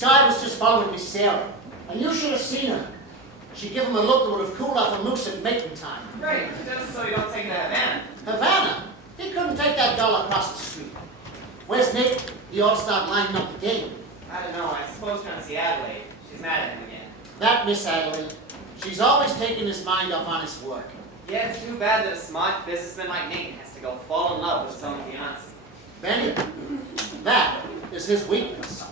Sky was just following Miss Sarah, and you should have seen her. She gave him a look that would have cooled off a moose at mating time. Right, just so you don't take that van. Havana? He couldn't take that doll across the street. Where's Nick? He ought to start lining up the game. I don't know, I suppose trying to see Adelaide. She's mad at him again. That Miss Adelaide. She's always taking his mind off on his work. Yeah, it's too bad that a smart businessman like Nate has to go fall in love with his own fiancée. Benny, that is his weakness.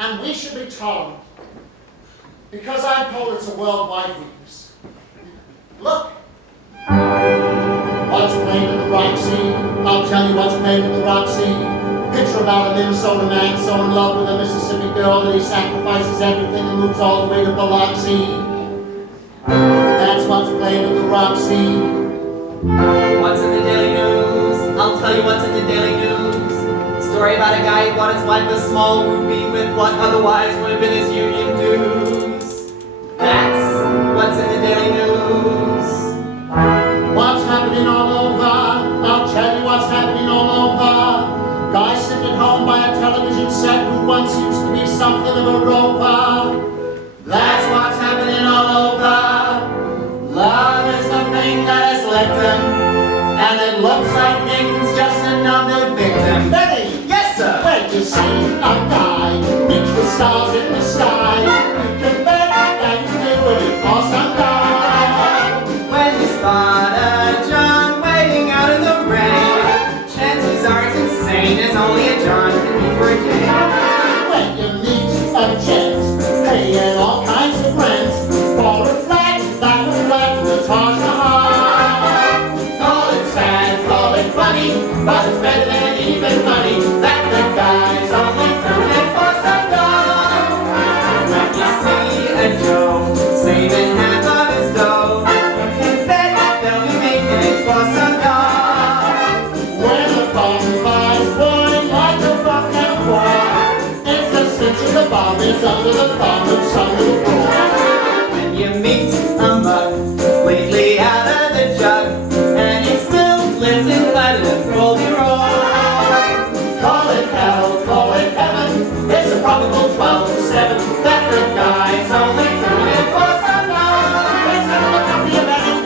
And we should be tolerant. Because I'm told it's a worldwide weakness. Look. What's playing in the Roxy? I'll tell you what's playing in the Roxy. Picture about a Minnesota man so in love with a Mississippi girl that he sacrifices everything and moves all the way to Biloxi. That's what's playing in the Roxy. What's in the Daily News? I'll tell you what's in the Daily News. Story about a guy who bought his wife a small ruby with what otherwise would have been his union dues. That's what's in the Daily News. What's happening all over? I'll tell you what's happening all over. Guy sitting at home by a television set who once used to be something of a rover. That's what's happening all over. Love is the thing that has left him, and it looks like Nathan's just another victim. Benny! Yes, sir! When you see a guy reach the stars in the sky, you can bet that he's doing it for some guy. When with a thumb and some little fraud. When you meet a mug, lately out of the jug, and he still lives in platinum gold your own. Call it hell, call it heaven, it's a probable 12 to 7 that the guy's only doing it for some love. It's never look up the event.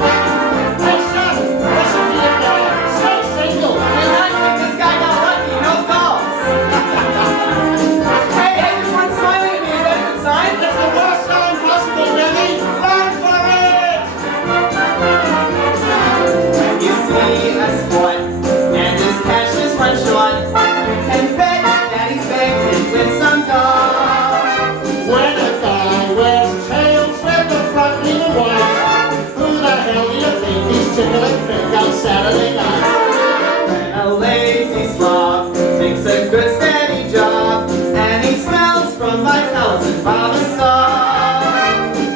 Hey son, listen to your dad, stay single. And I think this guy got lucky, no dolls. Hey, everyone's smiling at me, is that a good sign? It's the worst sign possible, Benny. Run for it! When you see a sport, and his cash is run short, and bet that he's begging with some doll. When a guy wears tails with the front leaving white, who the hell do you think he's tickling pink on Saturday night? When a lazy slob takes a good steady job, and he smells from Vitals and Barbasol.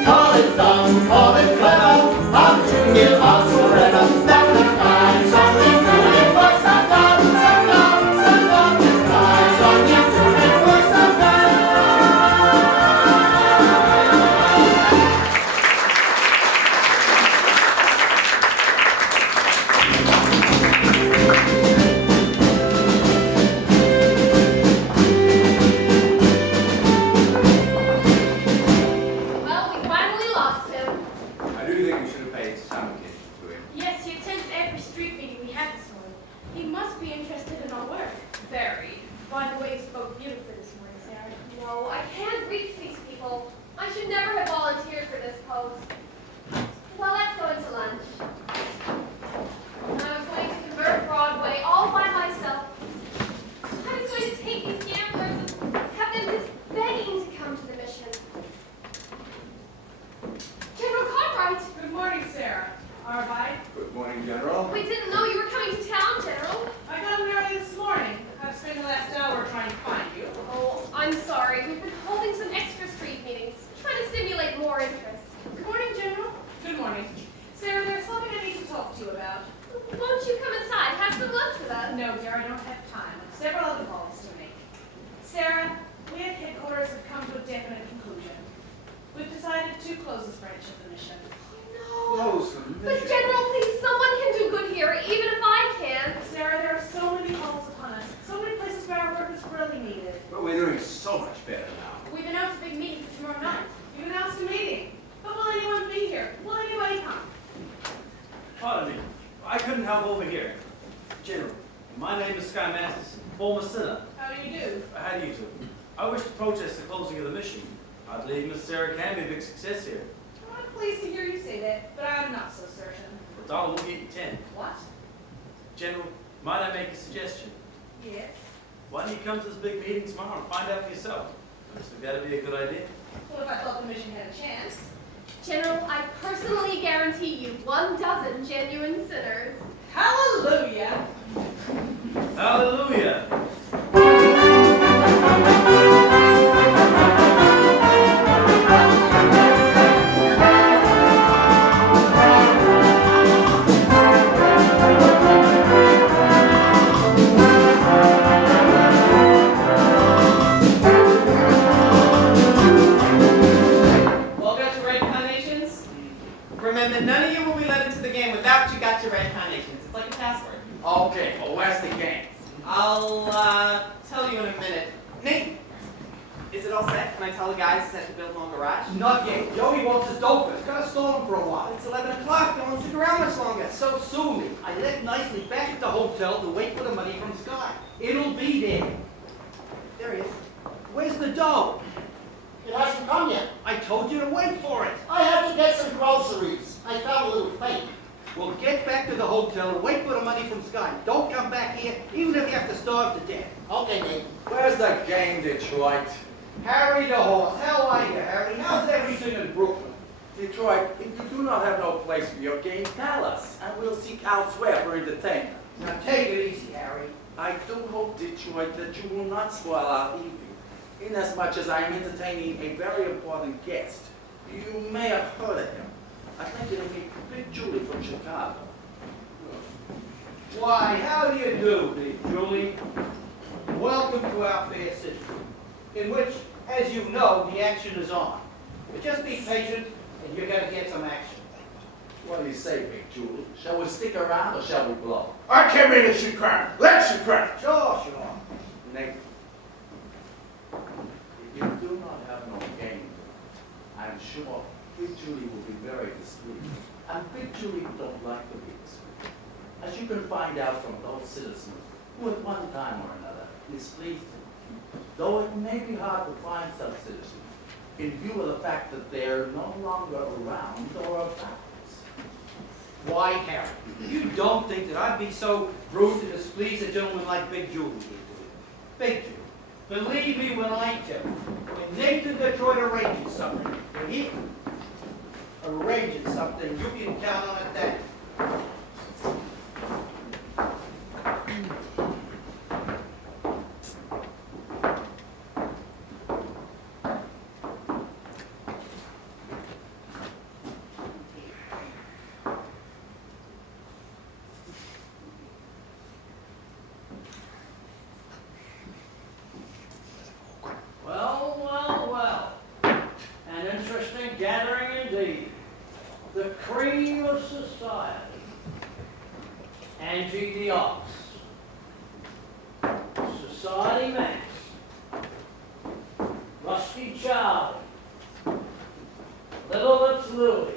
Call it dumb, call it clever, I'm doing it on forever. That the guy's only doing it for some dumb, some dumb, some dumb. The guy's only doing it for some dumb. Well, we finally lost him. I do think we should have paid some attention to him. Yes, he attends every street meeting we had this morning. He must be interested in our work. Very. By the way, he spoke beautifully this morning, Sarah. No, I can't reach these people. I should never have volunteered for this post. Well, let's go into lunch. I was going to convert Broadway all by myself. I was going to take these gamblers and have them just begging to come to the mission. General Cartwright! Good morning, Sarah. Arvide. Good morning, General. We didn't know you were coming to town, General. I got him early this morning. I've spent the last hour trying to find you. Oh, I'm sorry. We've been holding some extra street meetings, trying to stimulate more interest. Good morning, General. Good morning. Sarah, there's something I need to talk to you about. Won't you come inside? Have some lunch with us. No, dear, I don't have time. I have several other calls to make. Sarah, we at headquarters have come to a definite conclusion. We've decided to close this branch of the mission. Close the But mission. General, please, someone can do good here, even if I can. Sarah, there are so many calls upon us. So many places where our work is really needed. But we're doing so much better now. We've announced a big meeting for tomorrow night. You've announced a meeting. But will anyone be here? Will anybody come? Pardon me, I couldn't help over here. General, my name is Masterson, former sinner. How do you do? How do you do? I wish to protest the closing of the mission. I believe Miss Sarah can be a big success here. I'm pleased to hear you say that, but I'm not so certain. The dollar will get you 10. What? General, might I make a suggestion? Yes. Why don't you come to this big meeting tomorrow and find out for yourself? That'd be a good idea. Well, if I thought the mission had a chance. General, I personally guarantee you 12 genuine sinners. Hallelujah! Hallelujah! All got your red carnations? Remember, none of you will be let into the game without you got your red carnations. It's like a password. Okay, well, where's the game? I'll tell you in a minute. Nate, is it all set? Can I tell the guys it's at the Biltmore garage? Not yet. Joey wants his dope. It's gonna stall him for a while. It's 11 o'clock. Don't want to stick around much longer. So sue me. I left nicely back at the hotel to wait for the money from Sky. It'll be there. There he is. Where's the dough? It hasn't come yet. I told you to wait for it. I had to get some groceries. I felt a little faint. Well, get back to the hotel and wait for the money from Sky. Don't come back here, even if you have to starve to death. Okay, Nate. Where's the game, Detroit? Harry the horse. How are you, Harry? How's everything in Brooklyn? Detroit, if you do not have no place for your game, tell us, and we'll seek elsewhere for entertainment. Now take it easy, Harry. I do hope, Detroit, that you will not spoil our evening, inasmuch as I am entertaining a very important guest. You may have heard of him. I think it'll be Big Jule from Chicago. Why, how do you do, Big Julie? Welcome to our fair city, in which As you know, the action is on. But just be patient, and you're gonna get some action. What do you say, Big Jule? Shall we stick around or shall we blow? I came in to shoot crap. Let's shoot crap. Sure, sure. Nathan, if you do not have no game, I'm sure Big Julie will be very displeased. And Big Julie don't like to be displeased. As you can find out from those citizens who at one time or another displeased him. Though it may be hard to find such citizens, in view of the fact that they're no longer around or about. Why, Harry, you don't think that I'd be so rude to displease a gentleman like Big Jule did, do you? Big Jule, believe me when I tell you, when Nathan Detroit arranges something, when he arranges something, you can count on it that. Angie the Ox, Society Man, Rusty Charlie, Little Lips Louie.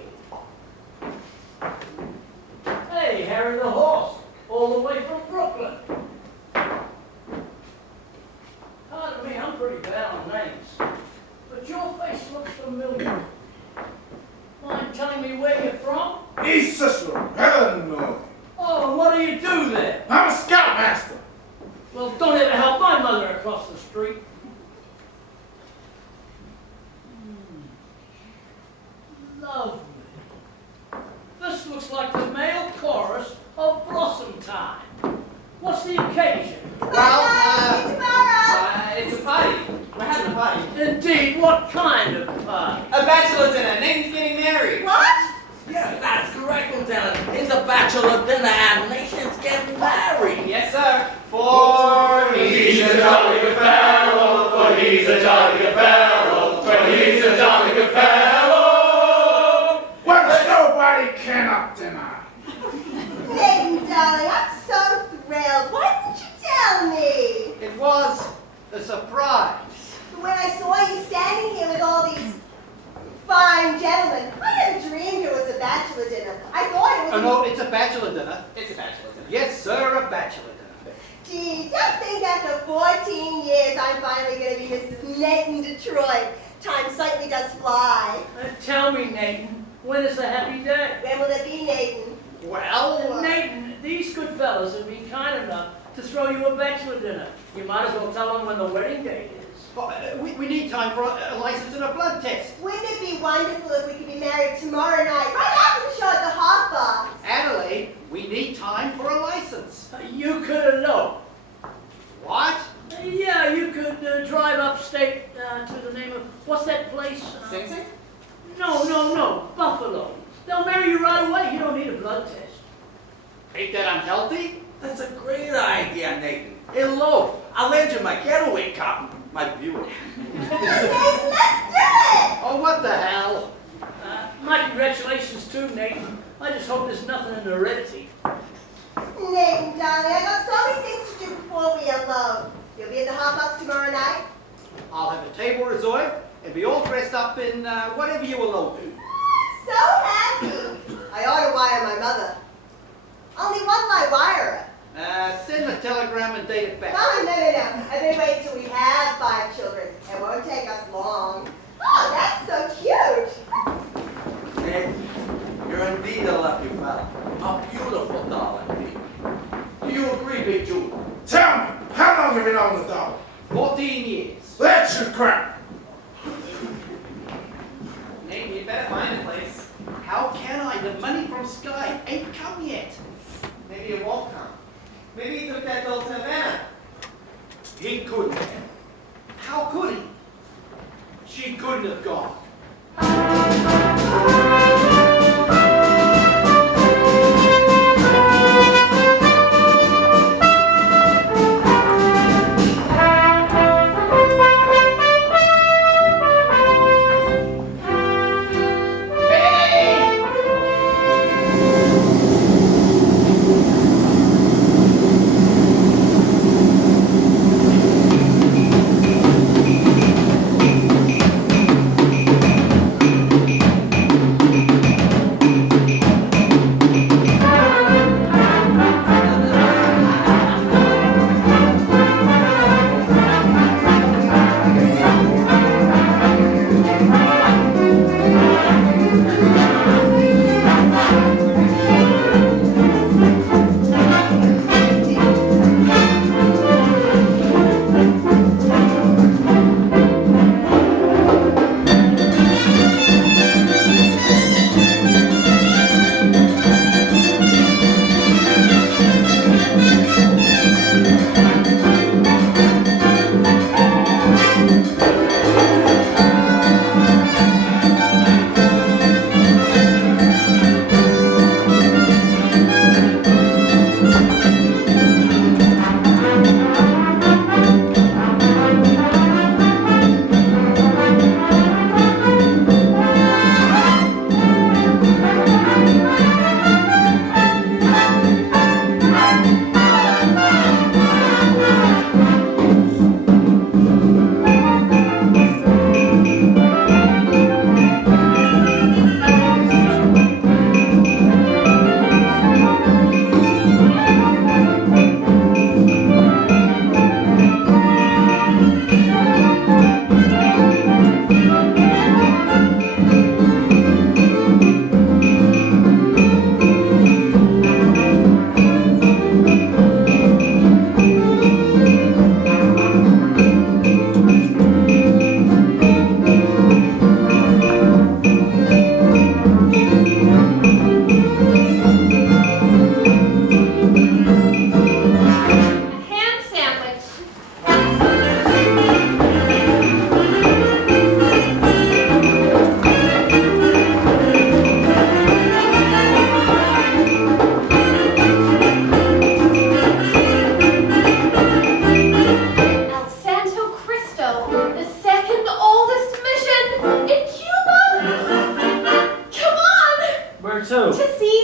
Hey, Harry the Horse, all the way from Brooklyn. Pardon me, I'm pretty bad on names, but your face looks familiar. Mind telling me where you're from? East Cicero, Illinois. Oh, what do you do there? I'm a scoutmaster. Well, don't ever help my mother across the street. Lovely. This looks like the male chorus of Blossom Time. What's the occasion? It's a party. We're having a party. Indeed, what kind of party? A bachelor dinner. Nathan's getting married. What? Yeah, that's correct, Lieutenant. It's a bachelor dinner and Nathan's getting married. Yes, sir. For He's a jolly good fellow, for he's a jolly good fellow, for he's a jolly good fellow. Well, nobody cannot deny. Nathan, darling, I'm so thrilled. Why didn't you tell me? It was a surprise. When I saw you standing here with all these fine gentlemen, I never dreamed it was a bachelor dinner. I thought it was. Oh, no, it's a bachelor dinner. it's a bachelor dinner. Yes, sir, a bachelor dinner. Gee, just think after 14 years, I'm finally going to be Mrs. Nathan Detroit. Time certainly does fly. Tell me, Nathan, when is the happy day? When will it be, Nathan? Well, Nathan, these good fellas have been kind enough to throw you a bachelor dinner. You might as well tell them when the wedding date is. we need time for a license and a blood test. Wouldn't it be wonderful if we could be married tomorrow night, right after the show at the Hot Box? Adelaide, we need time for a license. You could elope. What? Yeah, you could drive upstate to the name of, what's that place? Sing Sing? No, Buffalo. They'll marry you right away. You don't need a blood test. Ain't that unhealthy? That's a great idea, Nathan. Elope. I'll lend you my getaway car, my Buick. Nathan, let's do it! Oh, what the hell? My congratulations too, Nathan. I just hope there's nothing in the heredity. Nathan, darling, I got so many things to do before we elope. You'll be at the Hot Box tomorrow night? I'll have a table reserved and be all dressed up in whatever you elope in. So happy. I ought to wire my mother. Only one I wire her. Send a telegram and date it back. No. I've been waiting till we have 5 children. It won't take us long. Oh, that's so cute. Nathan, you're indeed a lucky fellow. A beautiful doll indeed. Do you agree, Big Jule? Tell me, how long have you known the dog? 14 years. Let's shoot crap. Nathan, you better find a place. How can I? The money from Sky ain't come yet. Maybe it won't come. Maybe he took that doll to Havana. He couldn't. How could he? She couldn't have gone.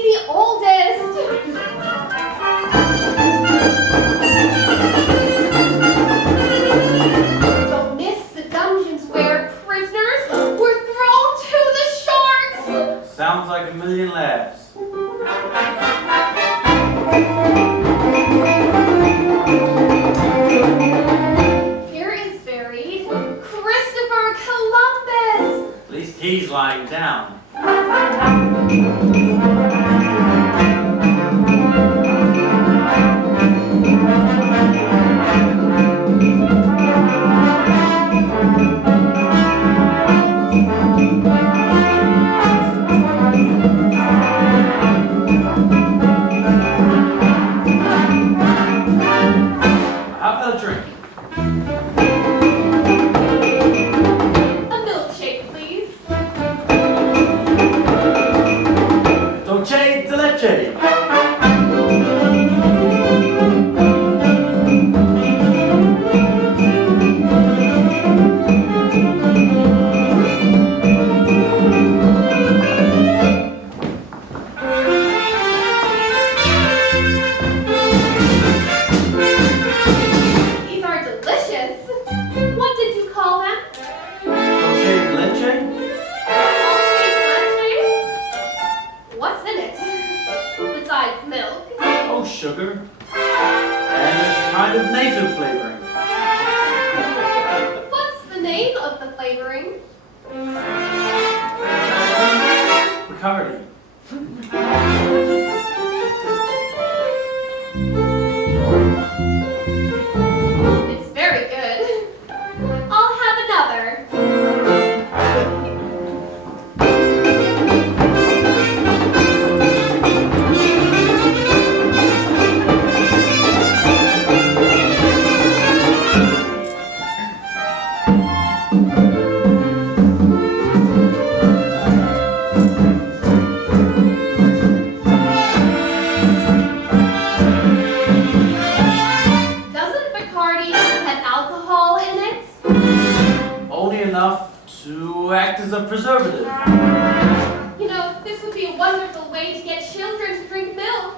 the oldest. Don't miss the dungeons where prisoners were thrown to the sharks. Sounds like a million laughs. Here is buried Christopher Columbus. At least he's lying down. How about a drink? A milkshake, please. Dolce de leche. These are delicious. What did you call them? Dolce de leche? What's in it? Besides milk. Oh, sugar. And a kind of native flavoring. What's the name of the flavoring? Bacardi. It's very good. I'll have another. Doesn't Bacardi have alcohol in it? Only enough to act as a preservative. You know, this would be a wonderful way to get children to drink milk.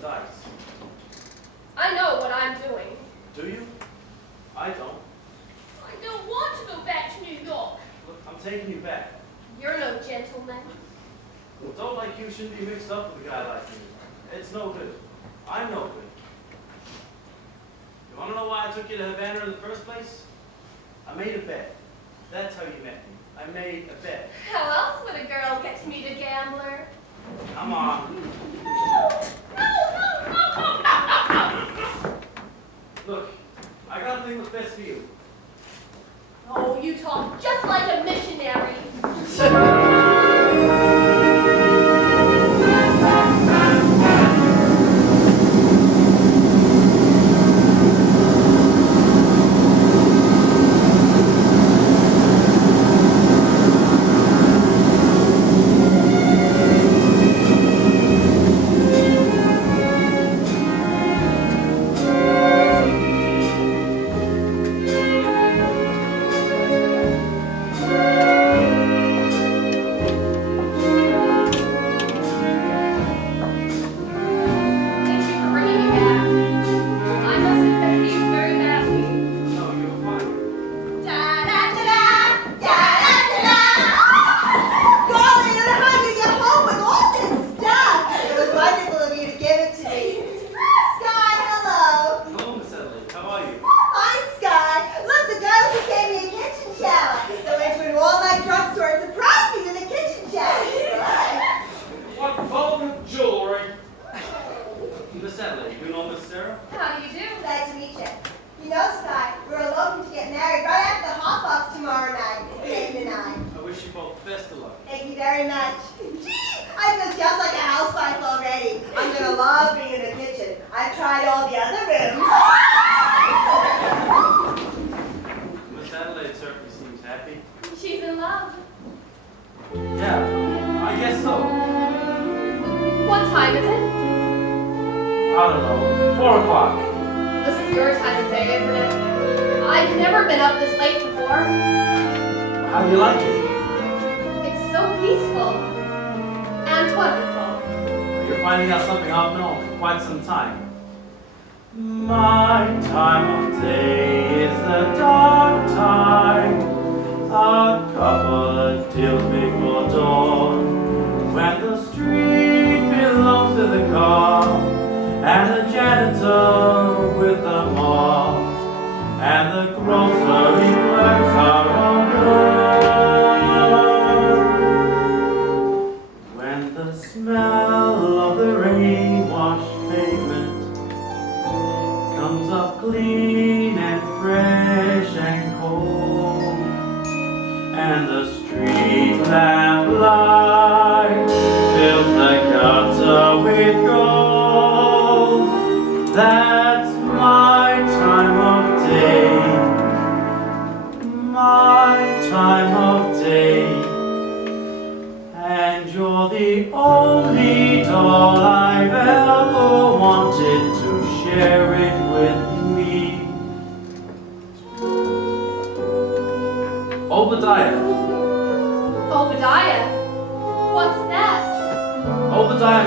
the dice. I know what I'm doing. Do you? I don't. I don't want to go back to New York. Look, I'm taking you back. You're no gentleman. Well, don't like you shouldn't be mixed up with a guy like me. It's no good. I'm no good. You want to know why I took you to Havana in the first place? I made a bet. That's how you met me. I made a bet. How else would a girl get to meet a gambler? Come on. Look, I got a thing that's best for you. Oh, you talk just like a missionary.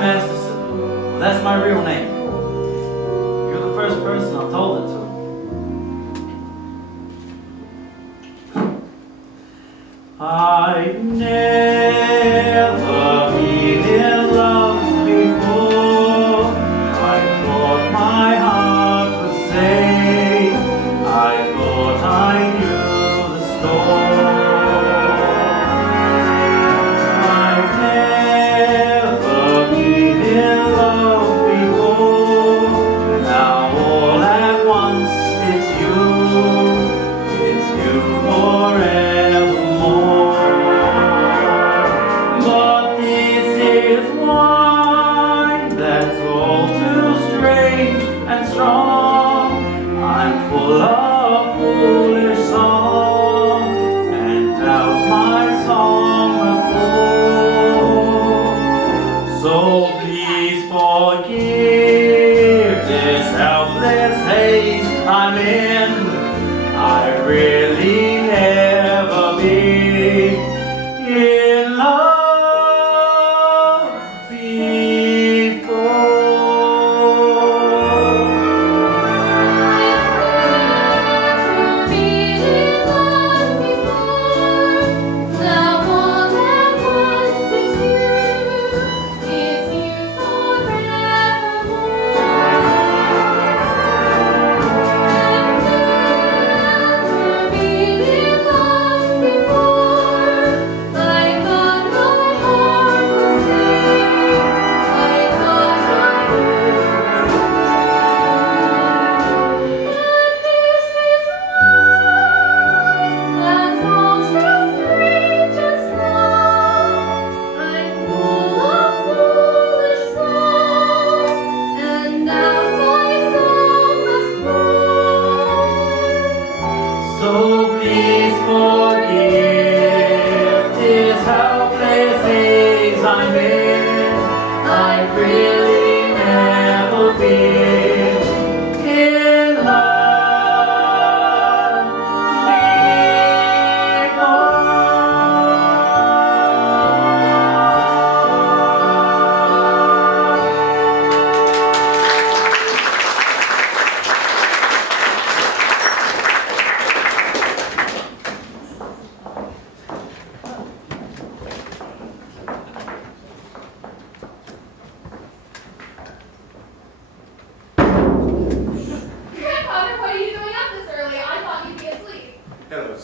Masterson. That's my real name. You're the first person I've told it to. I've never been in love before. I thought my heart would say, I thought I knew the score. I've never been in love before. Now all at once it's you forevermore. But this is wine that's all too strange and strong. I'm full of foolish song, and out my song must pour. So please forgive this helpless haze I'm in. I've really never been in love before.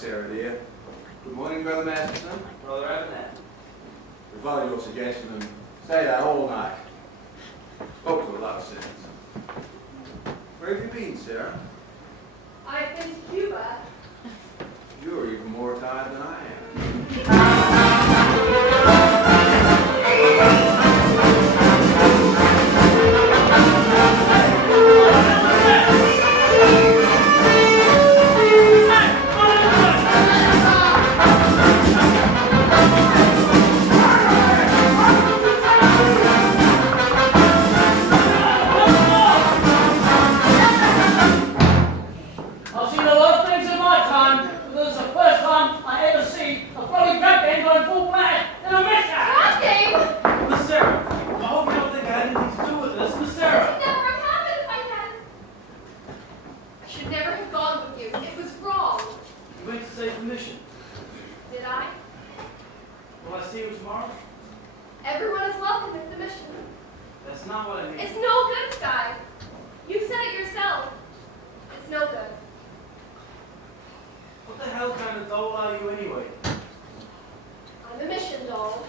Sarah, dear. Good morning, Brother Masterson. Brother Abernathy. We followed your suggestion and stayed out all night. Spoke to a lot of sense. Where have you been, Sarah? I've been to Cuba. You're even more tired than I am. I've seen a lot of things in my time, but this is the first time I ever see a bloody grab game going full blast in a mission! Grab game? Miss Sarah, I hope you don't think I had anything to do with this. Miss Sarah! It never would have happened if I had. I should never have gone with you. It was wrong. You went to save the mission. Did I? Will I see you tomorrow? Everyone is welcome at the mission. That's not what I mean. It's no good, Sky. You said it yourself. It's no good. What the hell kind of doll are you anyway? I'm a mission doll.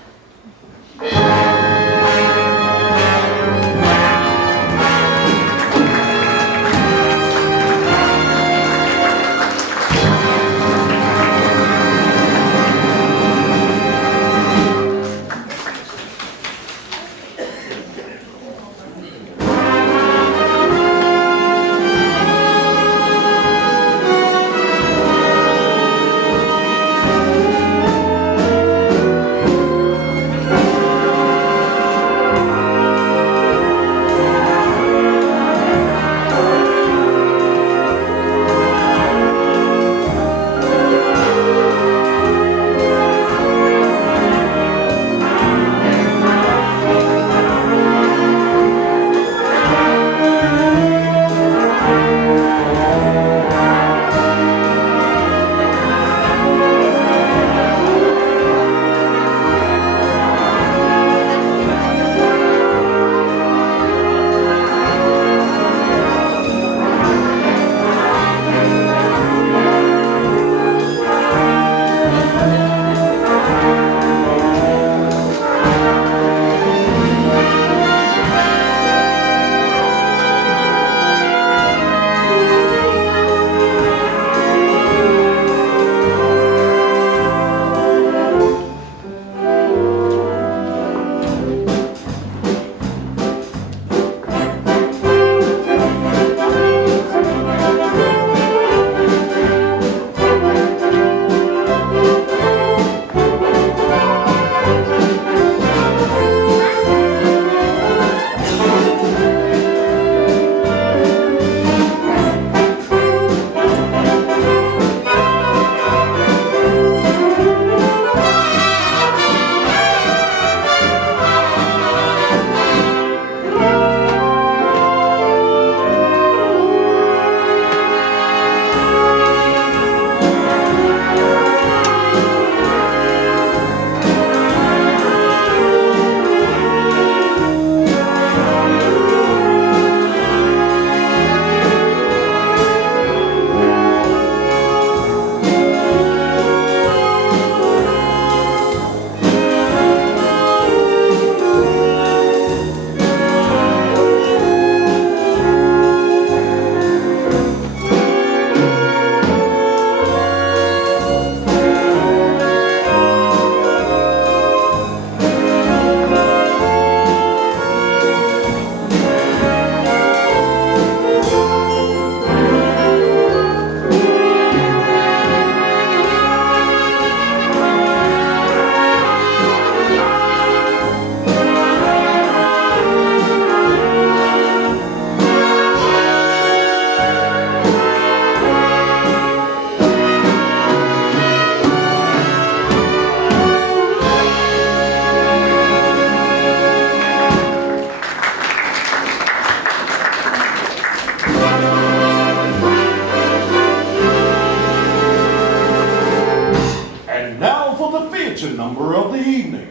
number of the evening.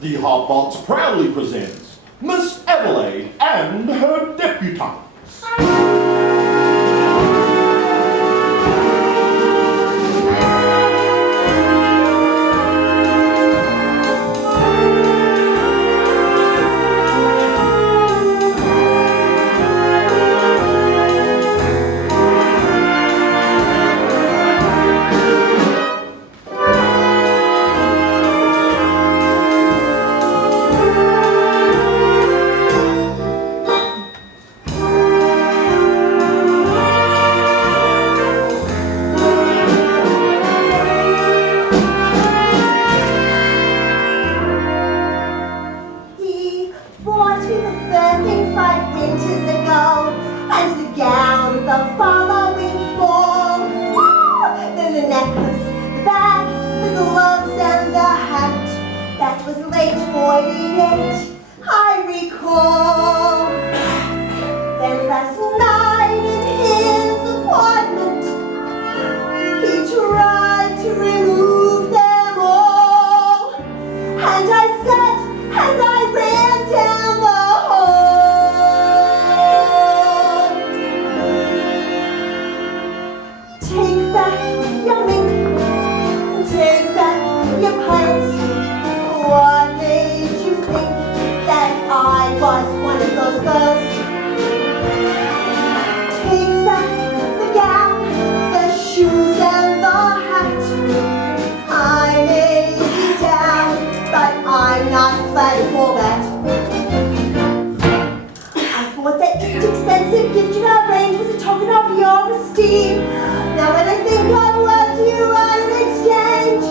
The Hotbox proudly presents Miss Adelaide and her debutantes. 8:48, I recall. Then last night in his apartment, he tried to remove them all. And I said as I ran down the hall, take back your mink, take back your pirates. What made you think that I was one of those girls? Take back the gown, the shoes and the hat. I may be down, but I'm not flattered for that. I thought that each expensive gift you have arranged was a token of your esteem. Now when I think of what you want in exchange,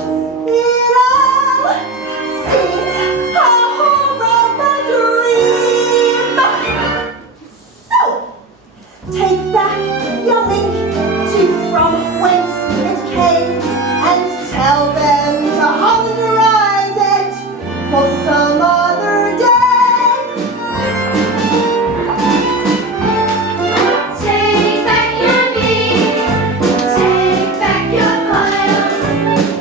it all seems a horrible dream. So, take back your link to from whence it came and tell them to holidarize it for some other day. Take back your meat, take back your piles.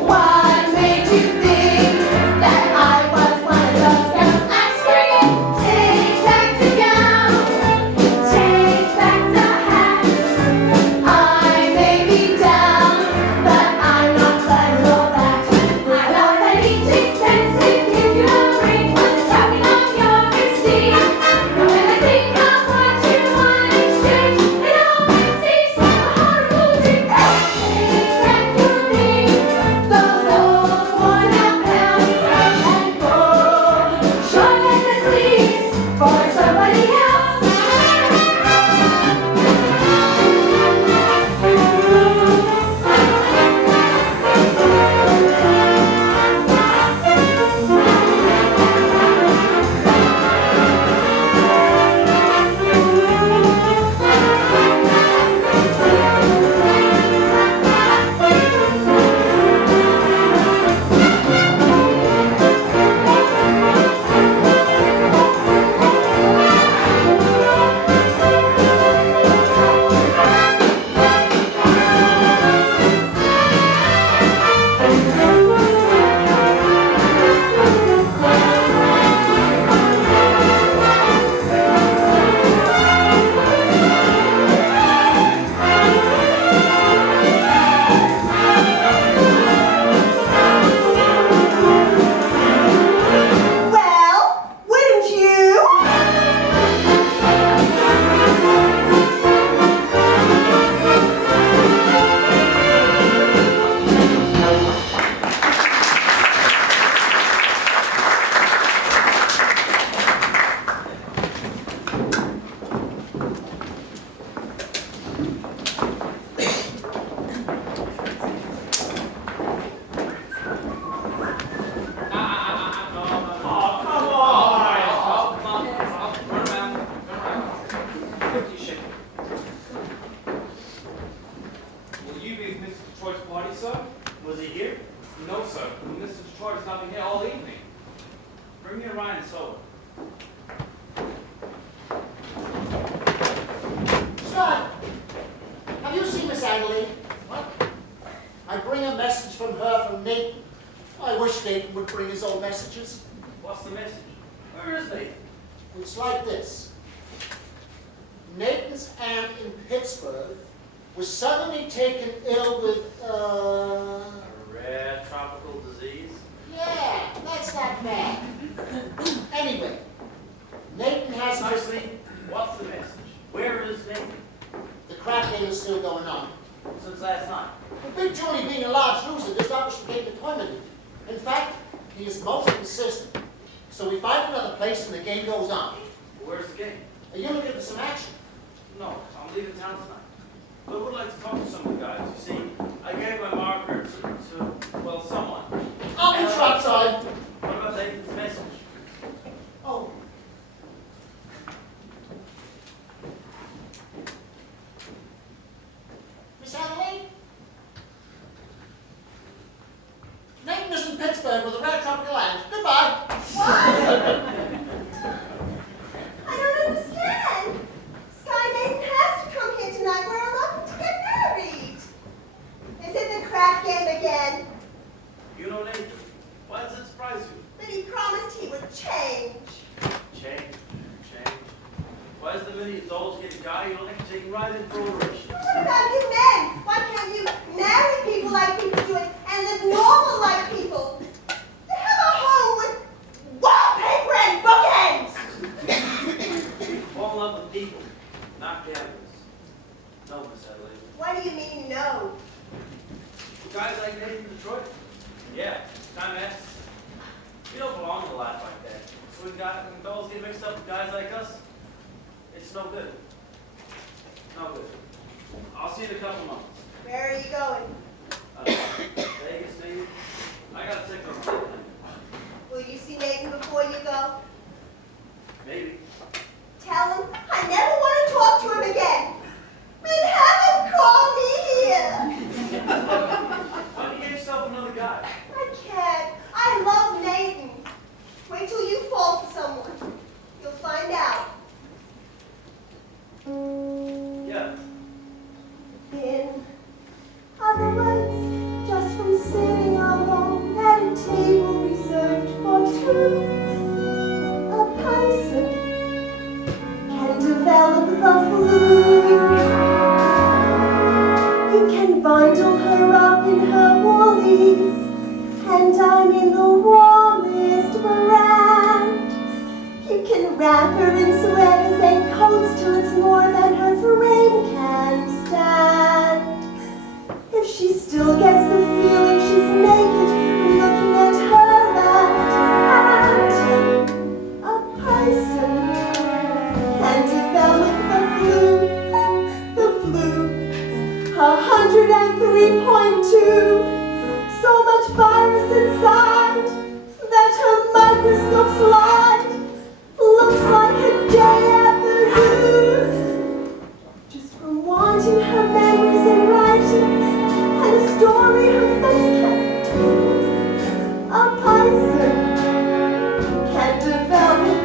What made you think that I was one of those girls? I'm screaming, take back the gown, take back the hat. I may be down, but I'm not glad for that. I thought that each expensive gift you arranged was a token of your esteem. But when I think of what you want in exchange, it all seems like a horrible dream. Take back your ring, those old worn-out pounds, and go shorten the sleeves for somebody else. Well, wouldn't you? Will you be with Mr. Detroit's party, sir? Was he here? No, sir. Mr. Detroit has not been here all evening. Bring me a wine and soda. Shaun, have you seen Miss Adelaide? What? I bring a message from her from Nathan. I wish Nathan would bring his own messages. What's the message? Where is he? It's like this. Nathan's aunt in Pittsburgh was suddenly taken ill with, A rare tropical disease? yeah, that's not bad. Anyway, Nathan has Precisely, what's the message? Where is Nathan? the crap game is still going on. Since last night. The big Julie being a large loser does not wish to take the tournament. In fact, he is most insistent. So we find another place and the game goes on. Where's the game? Are you looking for some action? No, I'm leaving town tonight. But I would like to talk to some of the guys. You see, I gave my marker to well, someone. I'll be truck side. What about Nathan's message? Oh. Miss Adelaide? Nathan is in Pittsburgh with a rare tropical land. Goodbye. What? dolls get a guy, you'll have to take him right in for oration. What about you men? Why can't you marry people like people do it and live normal like people? And have a home with wallpaper and bookends! People fall in love with people, not gamblers. No, Miss Adelaide. What do you mean, no? Guys like Nate from Detroit? Yeah, I'm Masterson. We don't belong to a life like that. So when dolls get mixed up with guys like us, it's no good. No good. I'll see you in a couple months. Where are you going? Vegas, maybe? I got a ticket on my plane. Will you see Nathan before you go? Maybe. Tell him I never want to talk to him again. Then have him call me here. Why don't you get yourself another guy? I can't. I love Nathan. Wait till you fall for someone. You'll find out. Yeah. In other words, just from sitting alone at a table reserved for two, a person can develop the flu. You can bundle her up in her woolies, and I'm in the warmest brand. You can wrap her in sweaters and coats till it's more than her frame can stand. If she still gets the feeling she's naked from looking at her left hand, a person can develop the flu, 103.2. So much virus inside that her microscope slide looks like a day at the zoo. Just from wanting her memories in writing and a story her face can't told, a person can develop.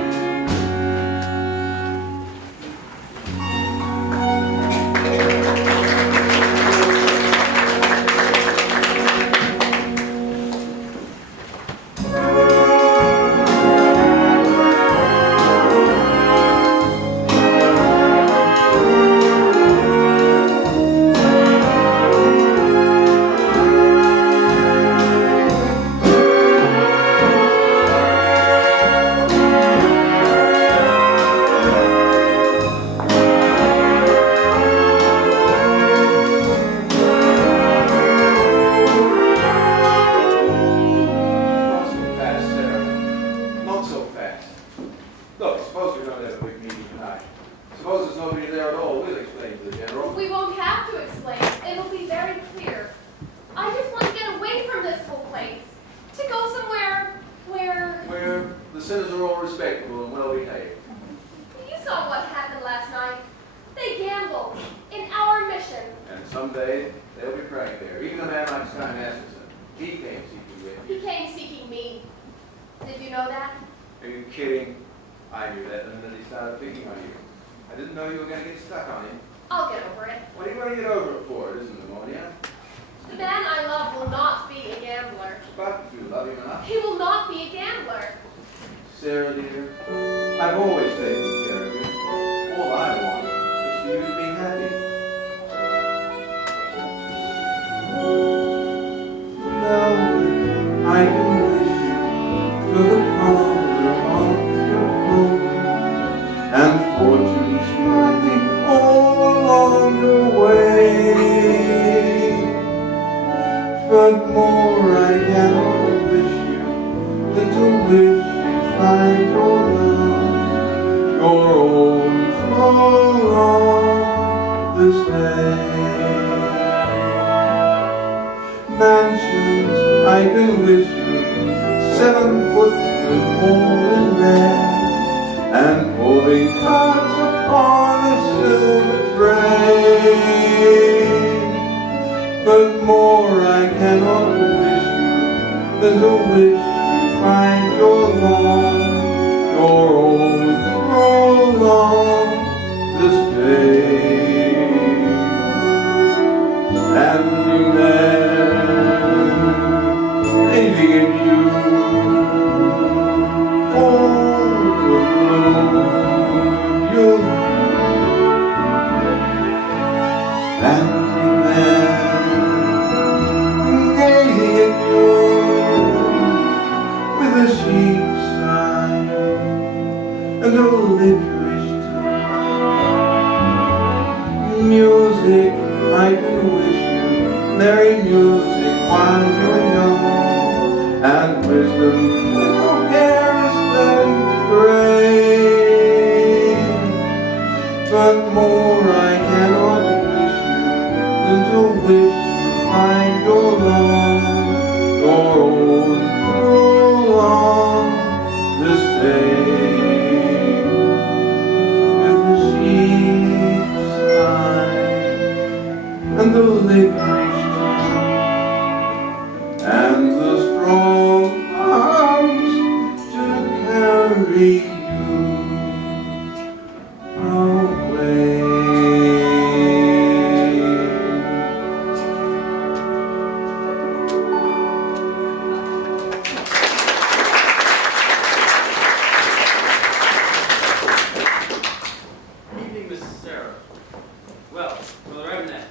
Someday, they'll be frank there. Even a man like Masterson, he came seeking you. He came seeking me. Did you know that? Are you kidding? I knew that the minute he started picking on you. I didn't know you were going to get stuck on him. I'll get over it. What are you going to get over it for? It isn't pneumonia. The man I love will not be a gambler. But if you love him enough. He will not be a gambler. Sarah, dear, I've always taken care of you. All I want is for you to be happy. Now I can wish you to the corner of your home, and fortune smiling all along the way. But more I cannot wish you than to wish you find your love, your own throne on this day. Mansions I can wish you 7 foot with more in red, and pulling cards upon a silver tray. But more I cannot wish you than to wish you find your lawn, your own throne on this day. Standing there, gazing at you, full of bloom, youth music, I do wish you merry music while you're young, and wisdom with your hair is led astray. But more I cannot wish you than to wish you find your love, your own through on this day. With the sheep's eye and the licorice and the strong arms to carry you away. Evening, Mrs. Sarah. Well, Brother Abernathy,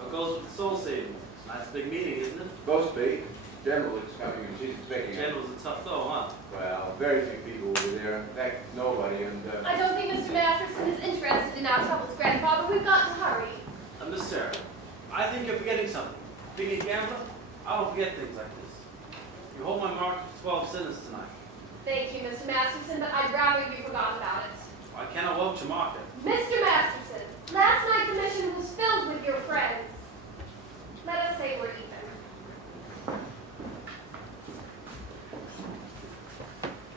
how goes with the soul saving? It's a nice big meeting, isn't it? Supposed to be. General is coming and she's expecting it. General's a tough though, huh? Well, very few people will be there. In fact, nobody. And I don't think Mr. Masterson is interested in our troubles, Grandfather. We've got to hurry. Miss Sarah, I think you're forgetting something. Being a gambler, I don't forget things like this. You hold my mark for 12 sinners tonight. Thank you, Mr. Masterson, but I'd rather you forgot about it. I cannot won't you mark it. Mr. Masterson, last night the mission was filled with your friends. Let us say we're even.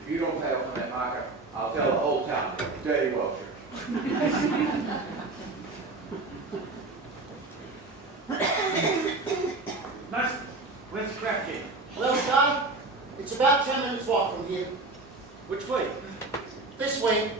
if you don't pay off on that marker, I'll tell the whole town. Dirty Welshers. Master, where's the crab cake? Well, Scott, it's about 10 minutes walk from here. Which way? This way.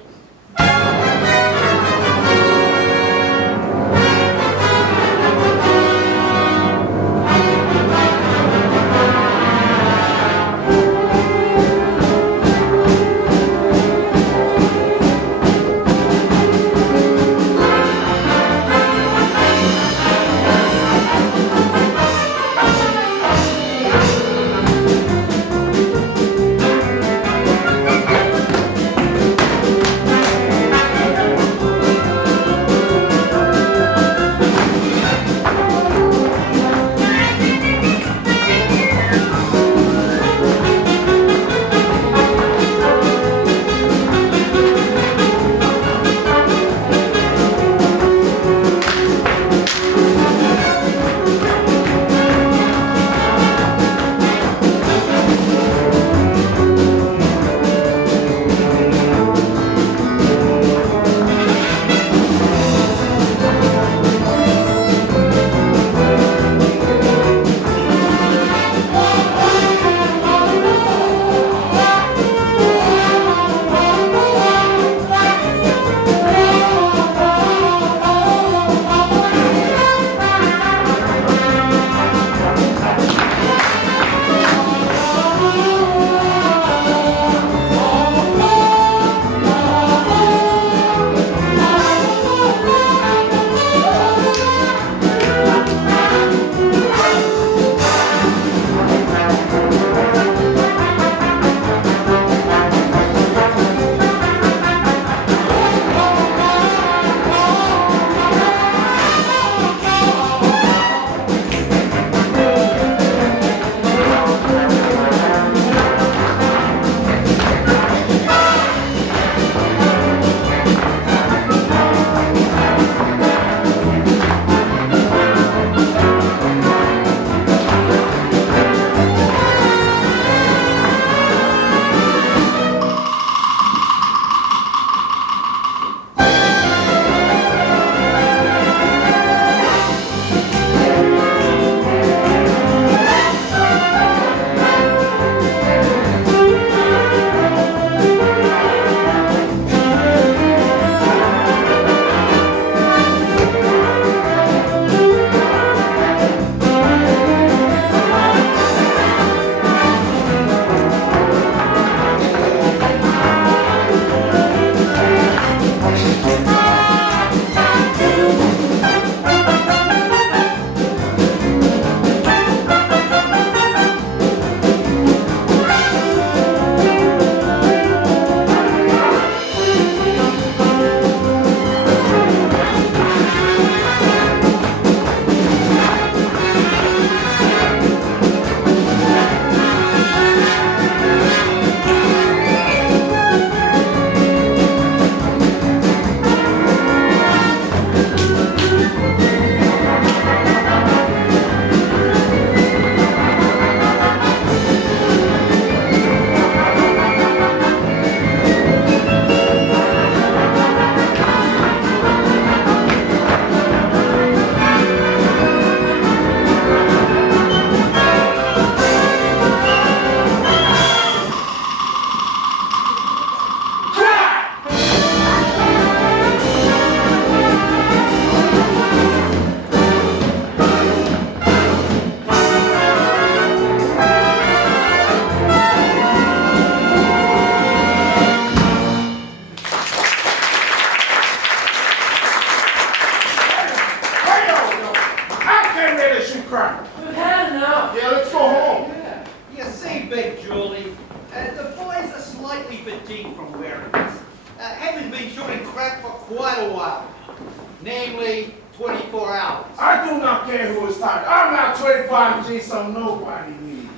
fatigue from wearing this. Having been shooting crap for quite a while now, namely 24 hours. I do not care who is tired. I'm not 25 G, so nobody needs.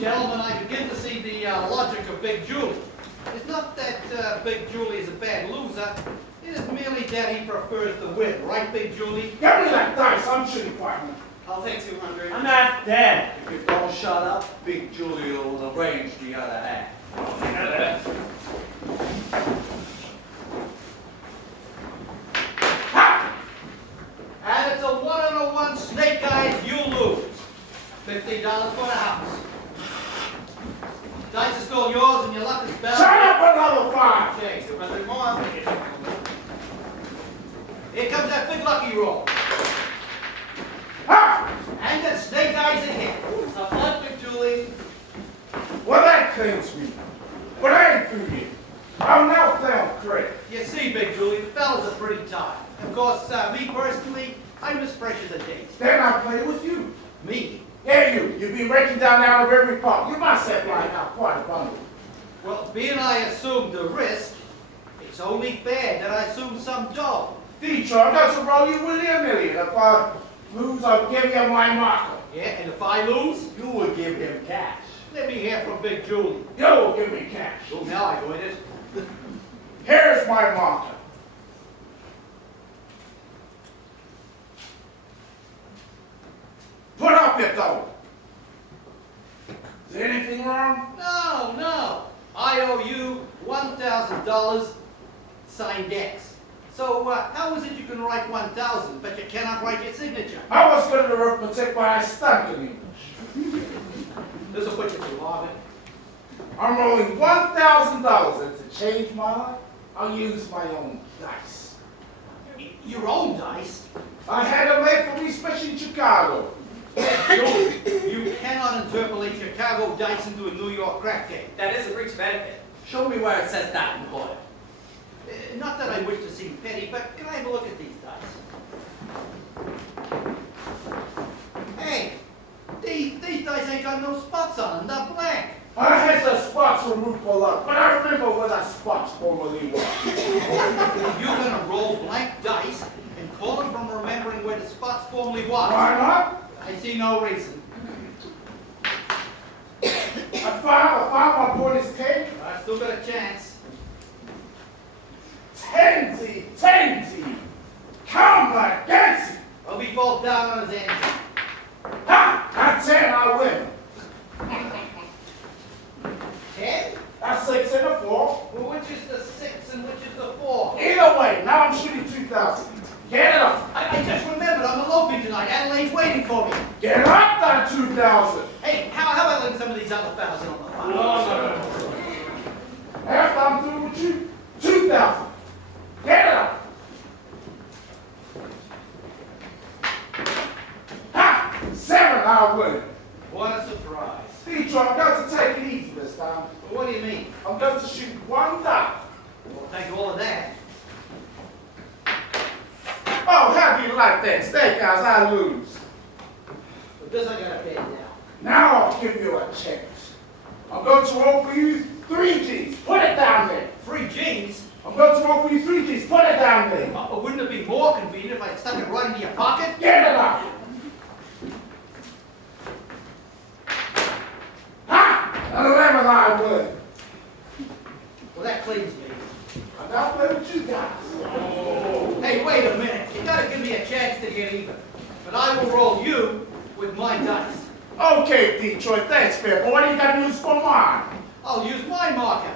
Gentlemen, I begin to see the logic of Big Julie. It's not that Big Julie is a bad loser. It is merely that he prefers to win, right, Big Julie? Give me that dice. I'm shooting 500. I'll take 200. I'm not dead. If you don't shut up, Big Julie will arrange the other half. And it's a 1-on-1 snake eyes, you lose. $50 for the house. Dice is still yours and your luck is better. Shut up another 5. Okay, 200 more. Here comes that big lucky roll. Ha! And that snake eyes again. Tough luck, Big Julie. Well, that cleans me. But I ain't through yet. I'm now found correct. You see, Big Julie, the fellas are pretty tired. Of course, me personally, I'm as fresh as a daisy. Then I play with you. Me? Yeah, you. You've been breaking down out of every part. You must have right now quite a bundle. Well, being I assumed the risk, it's only fair that I assume some dough. Detroit, I'm going to roll you with $1 million. If I lose, I'll give you my marker. Yeah, and if I lose, You will give him cash. let me hear from Big Julie. You'll give me cash. Oh, now I got it. Here's my marker. Put up it though. Is there anything wrong? No. I owe you $1,000 signed X. So, how is it you can write 1,000, but you cannot write your signature? I was good at arithmetic, but I stunk in English. This will put you through, Harvey. I'm rolling $1,000, and to change my life, I'll use my own dice. Your own dice? I had them made for me, especially in Chicago. You cannot interpolate Chicago dice into a New York crack game. That is a breach of etiquette. Show me where it says that in court. Not that I wish to seem petty, but can I have a look at these dice? Hey, these dice ain't got no spots on them, they're blank. I had the spots removed for luck, but I remember where the spots formerly were. You're gonna roll blank dice and call them from remembering where the spots formerly was. Why not? I see no reason. I found my boy's cake. I still got a chance. Tansy, come against it. Well, he falls down on his engine. Ha! That's 10, I win. 10? That's 6 and a 4. Well, which is the 6 and which is the 4? Either way, now I'm shooting 2,000. Get it up. I just remembered I'm eloping tonight. Adelaide's waiting for me. Get up that 2,000. Hey, how about letting some of these other fellas in on the fun? No. After I'm through with you, 2,000. Get it up. Ha! 7, I win. What a surprise. Detroit, I'm going to take it easy this time. Well, what do you mean? I'm going to shoot 1 dot. Well, take all of that. Oh, how do you like that? Steakhouse, I lose. But this I gotta pay now. Now I'll give you a chance. I'm going to roll for you 3 G's. Put it down there. 3 G's? I'm going to roll for you 3 G's. Put it down there. Wouldn't it be more convenient if I stuck it right into your pocket? Get it up. Ha! An 11, I win. Well, that cleans me. I now play with you guys. Hey, wait a minute. You gotta give me a chance to get even. But I will roll you with my dice. Okay, Detroit, thanks, fair boy. What do you got to use for mine? I'll use my marker.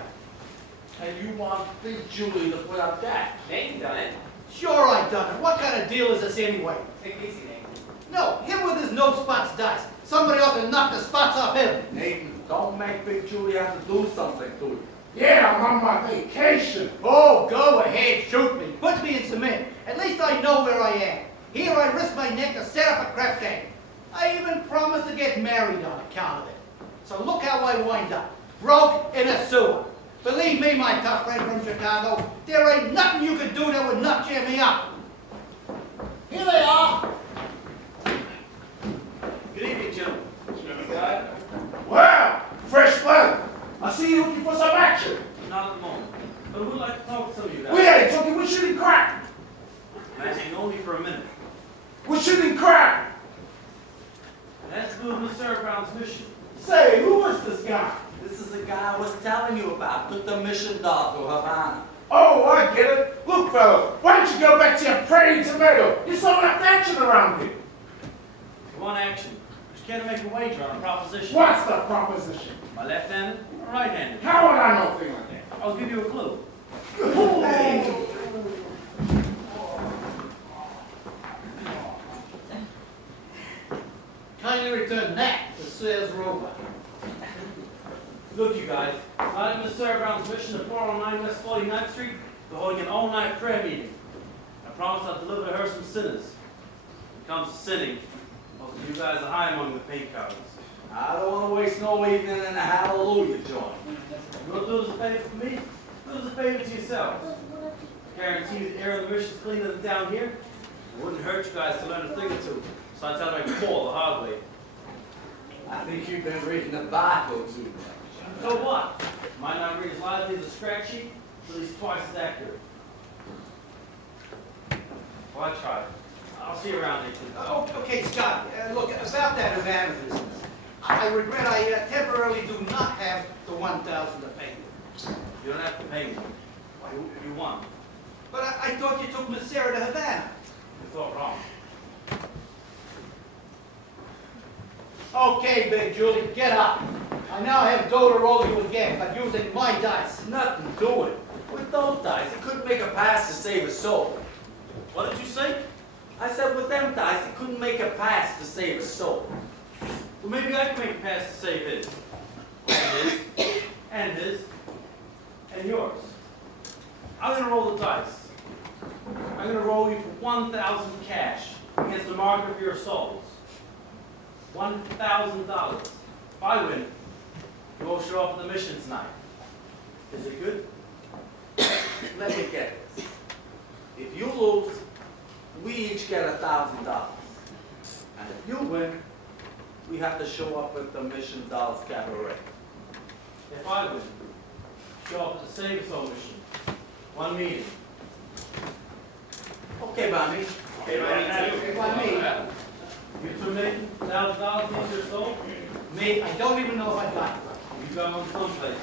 And you want Big Julie to put up that? Nathan done it. Sure I done it. What kind of deal is this anyway? Take it easy, Nathan. No, him with his no spots dice. Somebody ought to knock the spots off him. Nathan, don't make Big Julie have to do something to you. Yeah, I'm on my vacation. Oh, go ahead, shoot me. Put me in cement. At least I know where I am. Here I risk my neck to set up a crap game. I even promised to get married on account of it. So look how I wind up. Broke in a sewer. Believe me, my tough friend from Chicago, there ain't nothing you could do that would not cheer me up. Here they are. Good evening, gentlemen. Well, fresh blood. I see you looking for some action. with me for a minute. We're shooting crap. That's to do with Mr. Brown's mission. Say, who is this guy? This is the guy I was telling you about. Took the mission doll to Havana. Oh, I get it. Look, fellow, why don't you go back to your praying tomato? You saw enough action around here. If you want action, you can't make a wager on a proposition. What's the proposition? Am I left-handed or right-handed? How would I know thing like that? I'll give you a clue. Kindly return that to Sales Robot. Look, you guys, not even Mr. Brown's mission to 409 West 49th Street, we're holding an all-night prayer meeting. I promise I'll deliver to her some sinners. When it comes to sinning, most of you guys are high among the paint columns. I don't want to waste no evening in a hallelujah joint. You want to do us a favor for me? Do us a favor to yourselves. I guarantee you the air of the mission's cleaner than down here. It wouldn't hurt you guys to learn a thing or two, so I tell them I call the hard way. I think you've been reading the Bible too much. So what? Might not read as lively as a scratch sheet, but at least twice as accurate. Well, I tried. I'll see you around, Jenkins. Okay, Scott, look, about that Havana business. I regret I temporarily do not have the 1,000 to pay you. You don't have to pay me. You won. But I thought you took Miss Sarah to Havana. You thought wrong. Okay, Big Julie, get up. I now have dough to roll you again, but using my dice. Nothing doing. With those dice, he couldn't make a pass to save his soul. What did you say? I said with them dice, he couldn't make a pass to save his soul. Well, maybe I can make a pass to save his. And his. And his. And yours. I'm going to roll the dice. I'm going to roll you for 1,000 cash against the market of your souls. $1,000. If I win, you won't show up at the mission tonight. Is it good? Let me get this. If you lose, we each get $1,000. And if you win, we have to show up at the Mission Dolls Cabaret. If I win, show up at the Save Soul mission. One meeting. Okay, Brandy. Okay, If I may, You two making $1,000 into your soul? me, I don't even know if I got it. You got one someplace.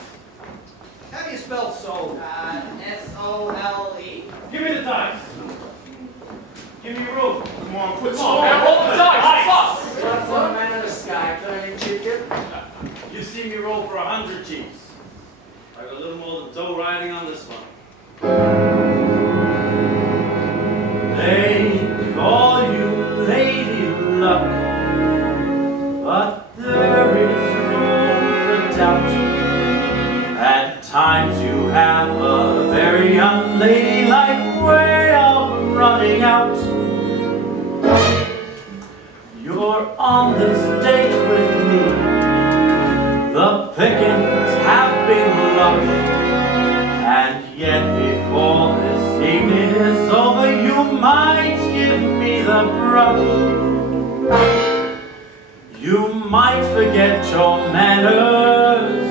How do you spell soul? S-O-L-E. Give me the dice. Give me your room. Come on, quit Come slowing on, down. roll the dice. What's the man in the sky turning chicken? You see me roll for 100 G's. I got a little more than dough riding on this one. They call you Lady Luck, but there is room for doubt. At times you have a very unladylike way of running out. You're on this date with me. The pickings have been lush, and yet before this evening is over, you might give me the brush. You might forget your manners.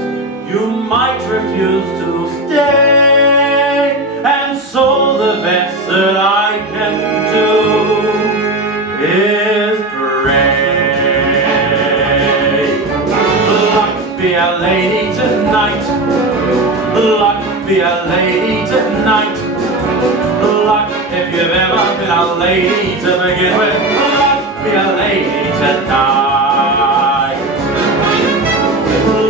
You might refuse to stay, and so the best that I can do is pray. Luck be a lady tonight. Luck be a lady tonight. Luck if you've ever been a lady to begin with. Luck be a lady tonight.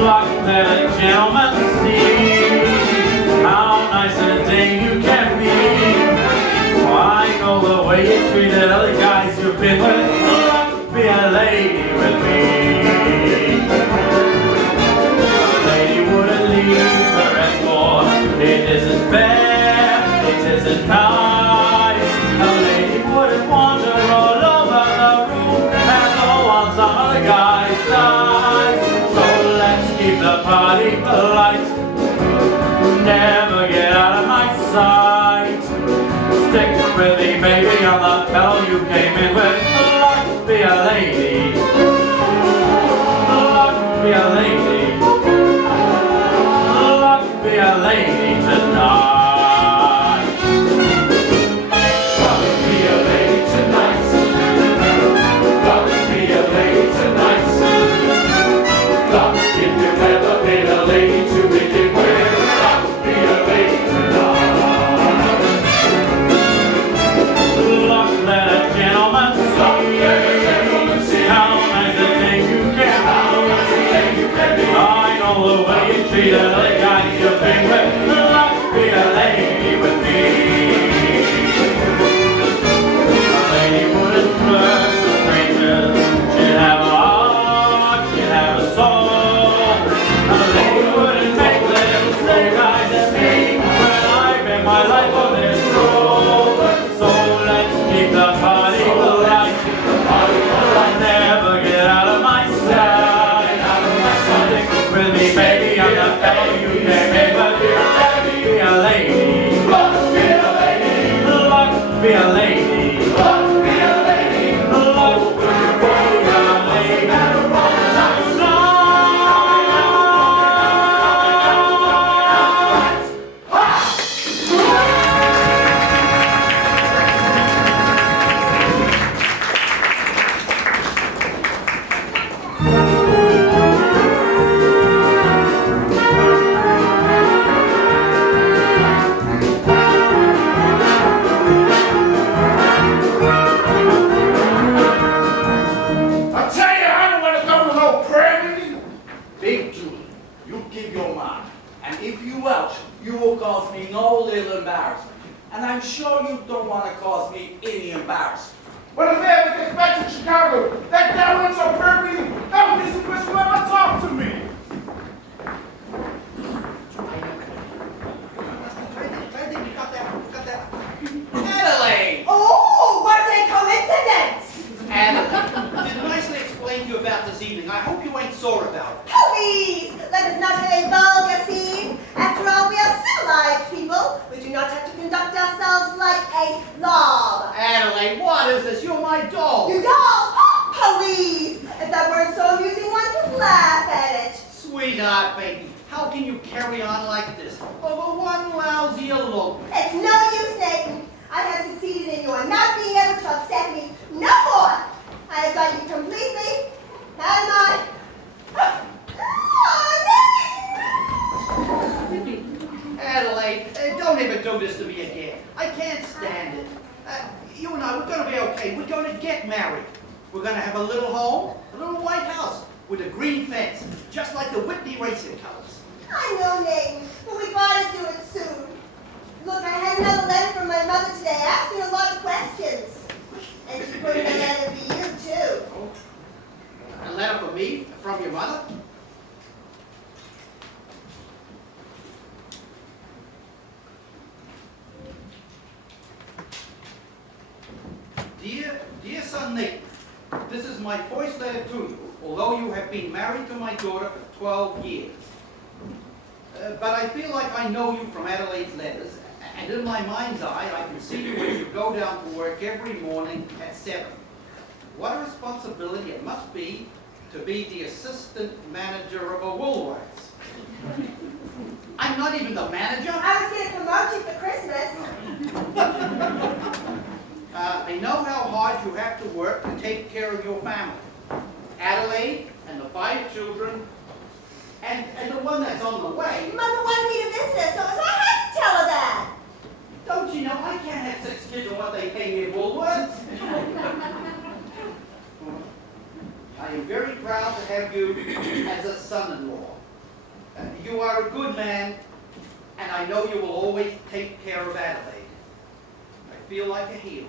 Luck that a gentleman see how nice a day you can be. I know the way you treated other guys you've been with. Luck be a lady with me. A lady wouldn't leave her escort. It isn't fair, it isn't nice. A lady wouldn't wander all over the room and go on some other guy's night. So let's keep the party polite. Never get out of my sight. Stick with me, baby, I'm the fellow you came in with. Luck be a lady. Luck be a lady. Luck be a lady tonight. Luck be a lady You can make my dear lady be a lady. Look, be a lady. Look, be a lady. Look, be a lady. Look, be a lady. I tell you, I don't want to go to no prayer meeting. Big Jule, you keep your mind. And if you welch, you will cause me no little embarrassment. And I'm sure you don't want to cause me any embarrassment. When the family gets back to Chicago, that guy wants a prayer meeting. That would be the person who ever talk to me. I think you got that. Adelaide! Oh, what a coincidence! Adelaide, did nicely explain to you about this evening. I hope you ain't sore about it. Please, let us not have a vulgar scene. After all, we are civilized people. We do not have to conduct ourselves like a slob. Adelaide, what is this? You're my doll. You doll? Please! If that weren't so amusing, one could laugh at it. Sweetheart, baby, how can you carry on like this over one lousy elopement? It's no use, Nathan. I have succeeded in your not being able to upset me no more. I have got you completely out of my... Adelaide, don't ever do this to me again. I can't stand it. You and I, we're going to be okay. We're going to get married. We're going to have a little home, a little white house with a green fence, just like the Whitney racing colors. I know, Nathan, but we gotta do it soon. Look, I had another letter from my mother today asking a lot of questions. And she put in a letter for you, too. Oh. A letter for me from your mother? Dear son Nathan, this is my first letter to you, although you have been married to my daughter for 12 years. But I feel like I know you from Adelaide's letters, and in my mind's eye, I can see you as you go down to work every morning at 7. What a responsibility it must be to be the assistant manager of a Woolworths. I'm not even the manager. I was going to promote you for Christmas. I know how hard you have to work to take care of your family. Adelaide and the 5 children, and the one that's on the way. Mother wanted me to visit her, so I had to tell her that. Don't you know I can't have 6 kids on what they pay me at Woolworths? I am very proud to have you as a son-in-law. You are a good man, and I know you will always take care of Adelaide. I feel like a heel.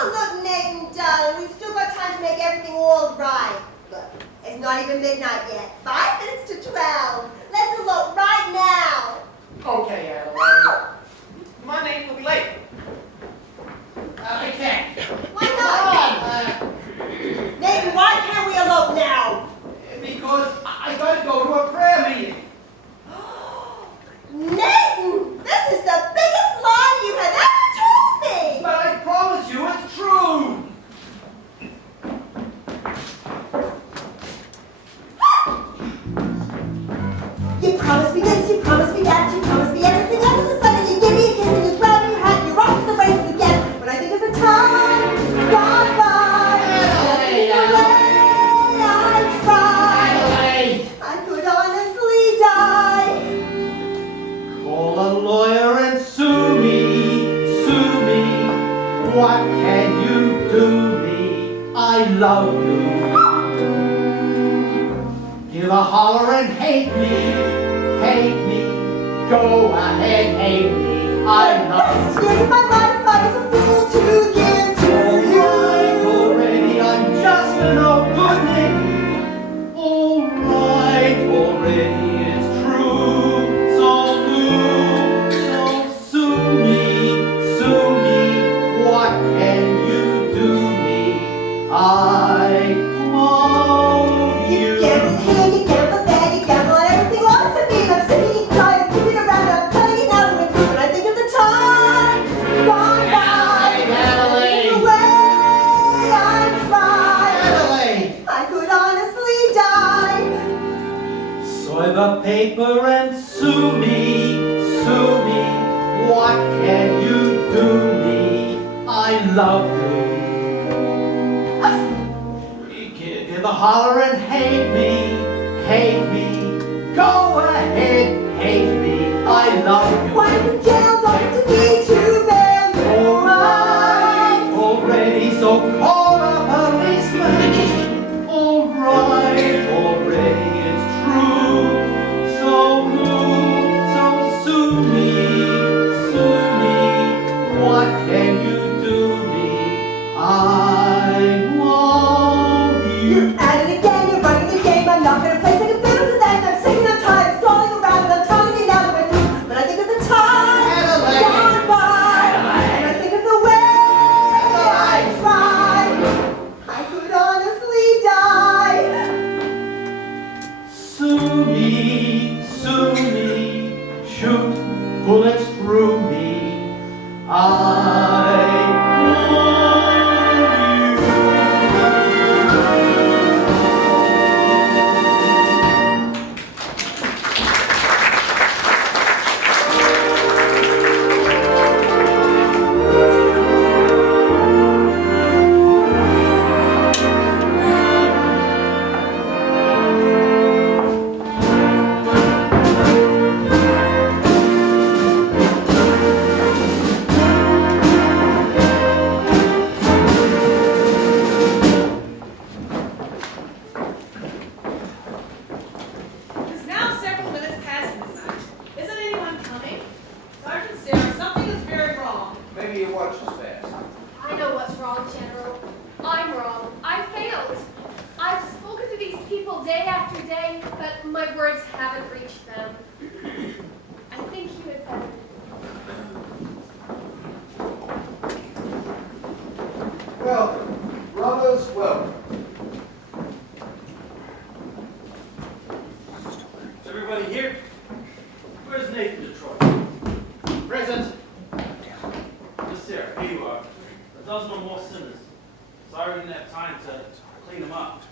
Oh, look, Nathan, darling, we've still got time to make everything all right. Look, it's not even midnight yet. 5 minutes to 12. Let's elope right now. Okay, Adelaide. My name will be late. I can't. Why not? Nathan, why can't we elope now? Because I got to go to a prayer meeting. Nathan, this is the biggest lie you have ever told me. But I promise you it's true. You promised me this, you promised me that, you promised me everything under the sun, and you give me a kiss and you grab your hat and you rock the races again. When I think of the time gone by, Adelaide, I tried. I could honestly die. Call a lawyer and sue me, sue me. What can you do me? I love you. Give a holler and hate me, hate me. Go ahead, hate me. I love you. Years of my life I was a fool to give to you. Alright, already, I'm just an old good name. Alright, already, it's true. So sue me. What can you do me? I love you. You gamble here, you gamble there, you gamble on everything opposite me. I'm sitting paper and sue me, sue me. What can you do me? I love you. Give a holler and hate me, hate me. Go ahead, hate me. I love you. Why in jail, don't be too bad. Alright, already, so call a policeman. Alright, already, it's true. So move, so sue me, sue me. What can you do me? I want you. You're at it again, you're running the game. I'm not gonna play second fiddle to that. I'm sick of time stalling around and I'm telling you now that we're through. But I think of the time gone by. And I think of the way I tried. I could honestly die. Sue me, shoot bullets through me. I It's now several minutes past midnight. Isn't anyone coming? Sergeant Sarah, something is very wrong. Maybe your watch is fast. I know what's wrong, General. I'm wrong. I failed. I've spoken to these people day after day, but my words haven't reached them. I think you had better. Well, brothers, welcome. Is everybody here? Where's Nathan Detroit? present. Miss Sarah, here you are. A dozen or more sinners. Sorry we didn't have time to clean them up.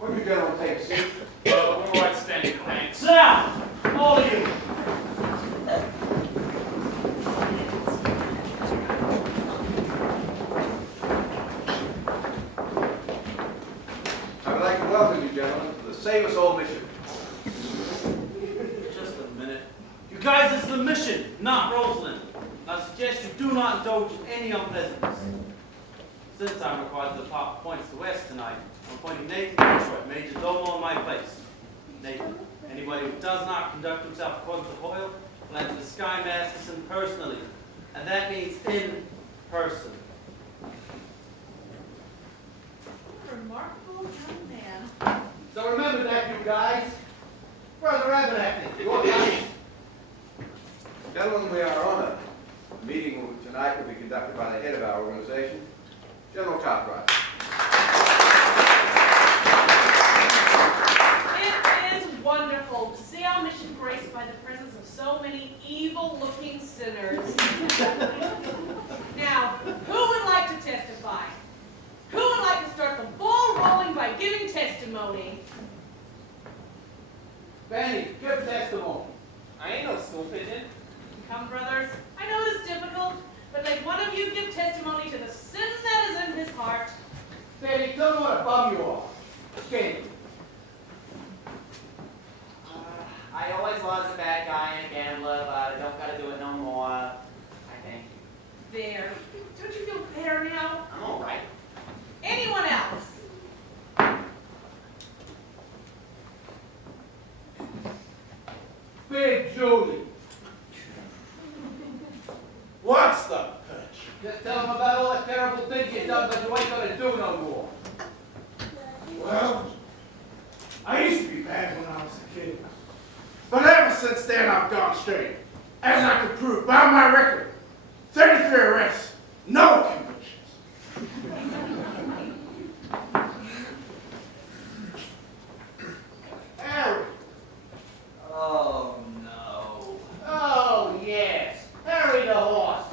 Would you gentlemen take a seat? All right, standing, thanks. Sit down, all of you. I would like to welcome you gentlemen to the Save Us All mission. Just a minute. You guys, it's the mission, not Rosalind. I suggest you do not indulge in any unpleasantness. Since I'm required to depart points to west tonight, I'm appointing Nathan Detroit, Major Domo in my place. Nathan, anybody who does not conduct himself according to Hoyle will enter the Sky Masterson personally. And that means in person. What a remarkable young man. So remember that, you guys. Brother Abernathy, your guys. Gentlemen, we are honored. The meeting tonight will be conducted by the head of our organization, General Cartwright. It is wonderful to see our mission graced by the presence of so many evil-looking sinners. Now, who would like to testify? Who would like to start the ball rolling by giving testimony? Brandy, give testimony. I ain't no stool pigeon. Come, brothers. I know it is difficult, but let one of you give testimony to the sin that is in his heart. Brandy, tell me what a bum you are. Scanton. I always was a bad guy and a gambler, but I don't gotta do it no more. I think. There. Don't you feel better now? I'm alright. Anyone else? Big Julie. What's the pitch? Just tell him about all the terrible things you've done, but you ain't gonna do no more. Well, I used to be bad when I was a kid. But ever since then, I've gone straight. As I could prove by my record. 33 arrests, no convictions. Harry. Oh no. Oh, yes. Harry the horse.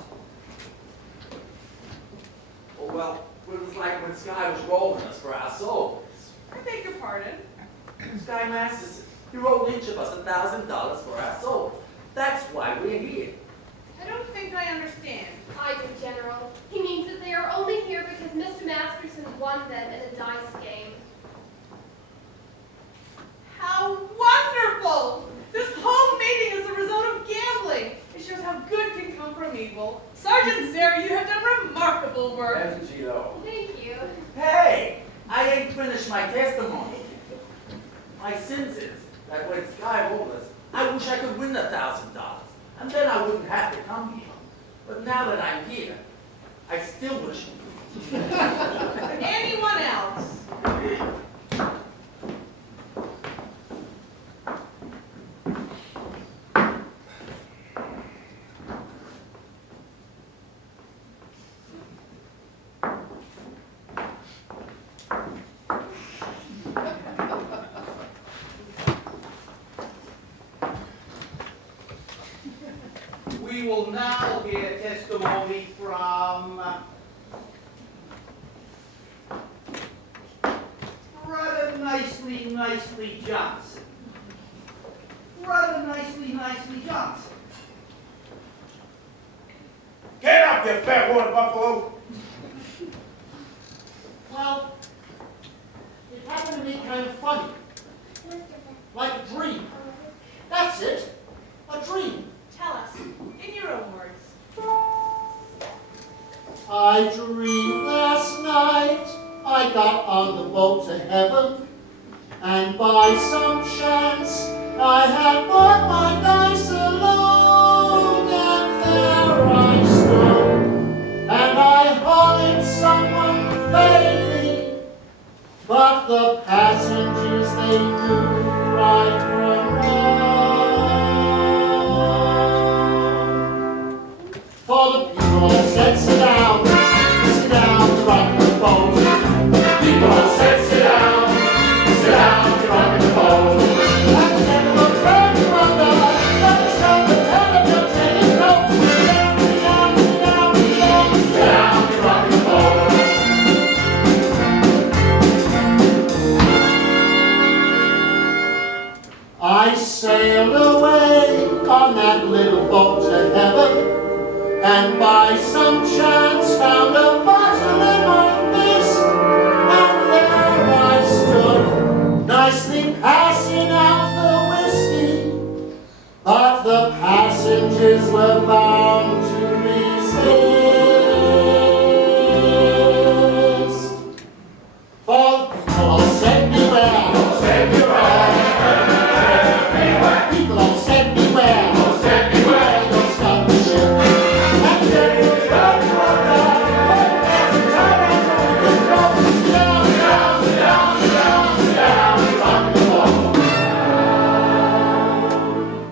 Oh, well, it was like when Sky was rolling us for our souls. I beg your pardon. Sky Masterson, You owe each of us $1,000 for our souls. That's why we're here. I don't think I understand. I do, General. He means that they are only here because Mr. Masterson won them in a dice game. How wonderful! This whole meeting is the result of gambling. It shows how good can come from evil. Sergeant Sarah, you have done remarkable work. Angie the Ox. Thank you. Hey, I ain't finished my testimony. My sins is that when Sky rolled us, I wish I could win $1,000, and then I wouldn't have to come here. But now that I'm here, I still wish. Anyone else? We will now hear testimony from rather nicely Johnson. Rather nicely Johnson. Get up, you fat water buffalo! Well, it happened to me kind of funny. Like a dream. That's it. A dream. Tell us, in your own words. I dreamed last night I got on the boat to heaven, and by some chance I had bought my dice alone, and there I stood, and I hollered someone vaguely, but the passengers they knew right from wrong. For the people all said, sit down, you're rocking the boat. People all said, sit down, you're rocking the boat. And then the bird wonder, let's show the head of your training coat. Sit down, you're rocking the boat. I sailed away on that little boat to heaven, and by some chance found a bottle in my fist, and there I stood, nicely passing out the whiskey, but the passengers were bound to resist. For the people all said beware, people all said beware, you'll stop the ship.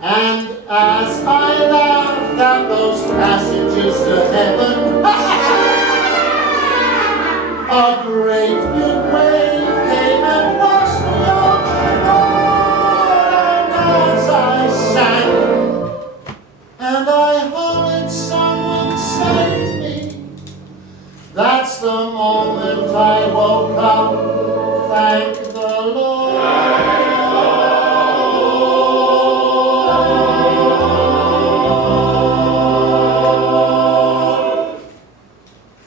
And as I laughed at those passengers to heaven, a great big wave came and washed me overboard. And as I sank, and I hollered, someone save me, that's the moment I woke up, thank the Lord.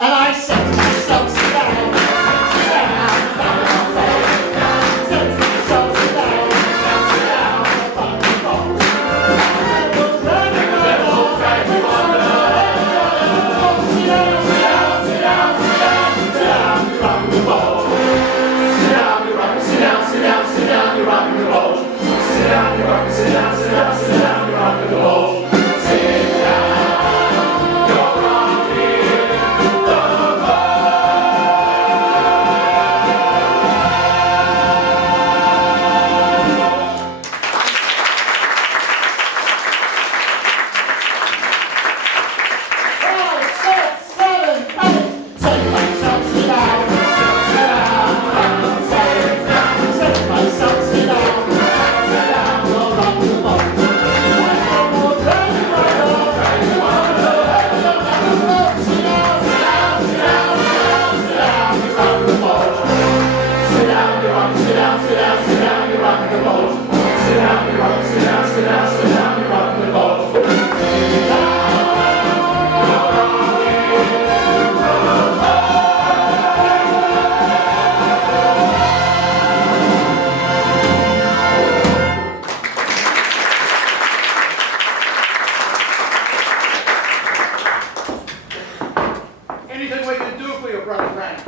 And I said to myself, sit down, said to myself, sit down, find the boat. And we'll drag me sit down, you rock the boat. Sit down, we can do for your brother Brandy?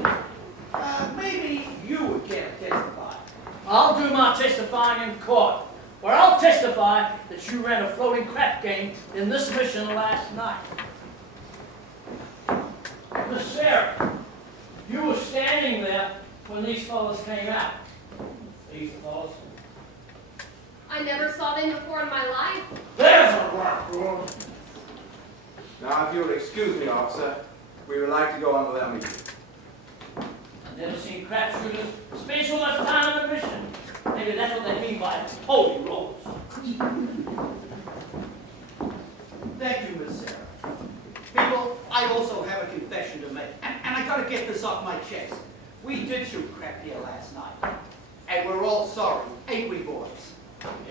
Maybe you would care to testify. I'll do my testifying in court, where I'll testify that you ran a floating crap game in this mission last night. Miss Sarah, you were standing there when these fellas came out. These fellas. I never saw them before in my life. There's a rock, boy. Now, if you will excuse me, officer, we would like to go on with our meeting. I've never seen crap shooters spend so much time in a mission. Maybe that's what they mean by holy rollers. Thank you, Miss Sarah. People, I also have a confession to make, and I gotta get this off my chest. We did shoot crap here last night, and we're all sorry, ain't we, boys?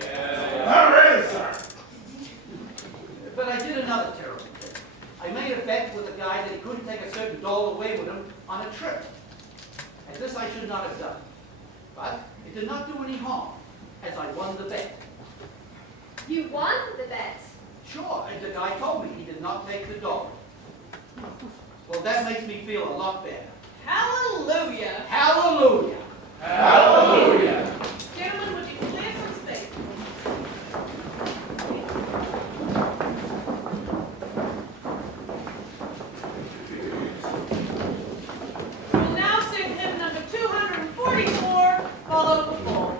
Hooray, sir. But I did another terrible thing. I made a bet with a guy that he couldn't take a certain doll away with him on a trip. And this I should not have done. But it did not do any harm, as I won the bet. You won the bet. Sure, and the guy told me he did not take the doll. Well, that makes me feel a lot better. Hallelujah. Hallelujah. Hallelujah. Gentlemen, would you clear some space? We'll now sing hymn number 244, followed before.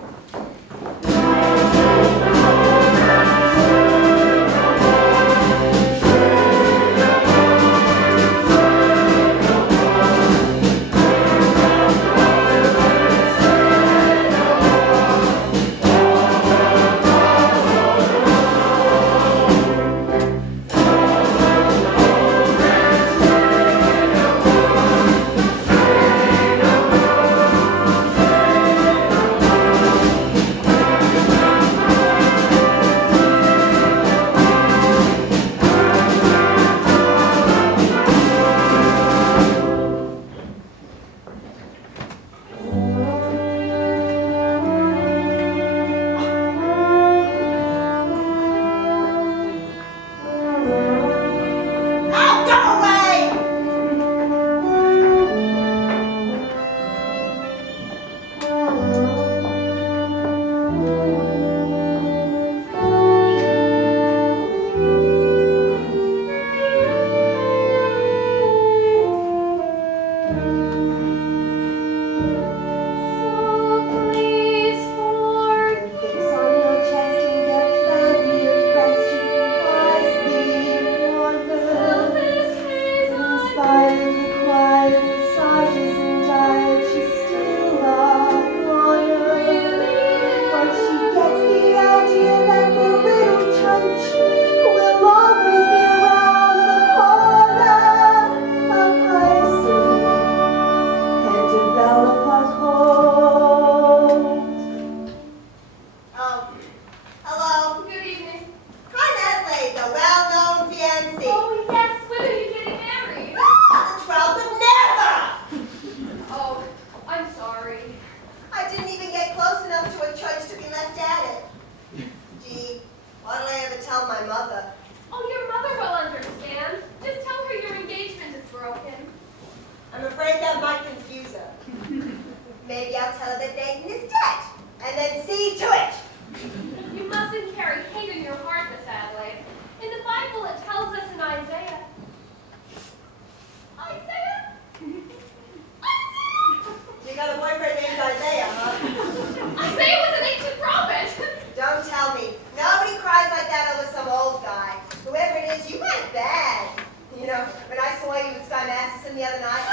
Masterson the other night?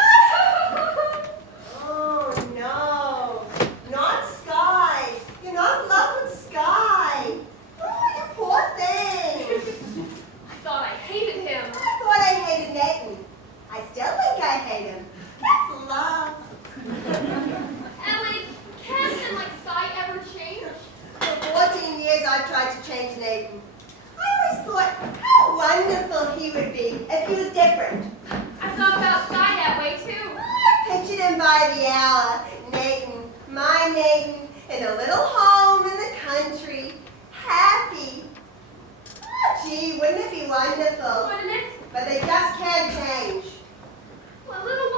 Oh, no. Not Sky. You're not in love with Sky. Oh, you poor thing. I thought I hated him. I thought I hated Nathan. I still think I hate him. That's love. Ellie, can a man like Sky ever change? For 14 years I've tried to change Nathan. I always thought how wonderful he would be if he was different. I thought about Sky that way too. I pictured him by the hour. Nathan, my Nathan, in a little home in the country, happy. Oh, gee, wouldn't it be wonderful? Wouldn't it? But they just can't change. Well, little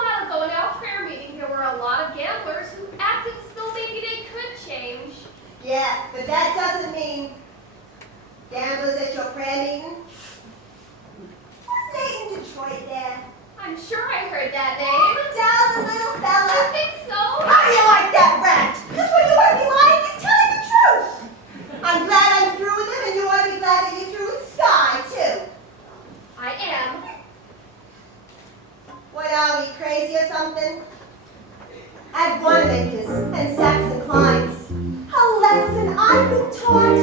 at Wanamaker's and Saxon Klein's. A lesson I've been taught.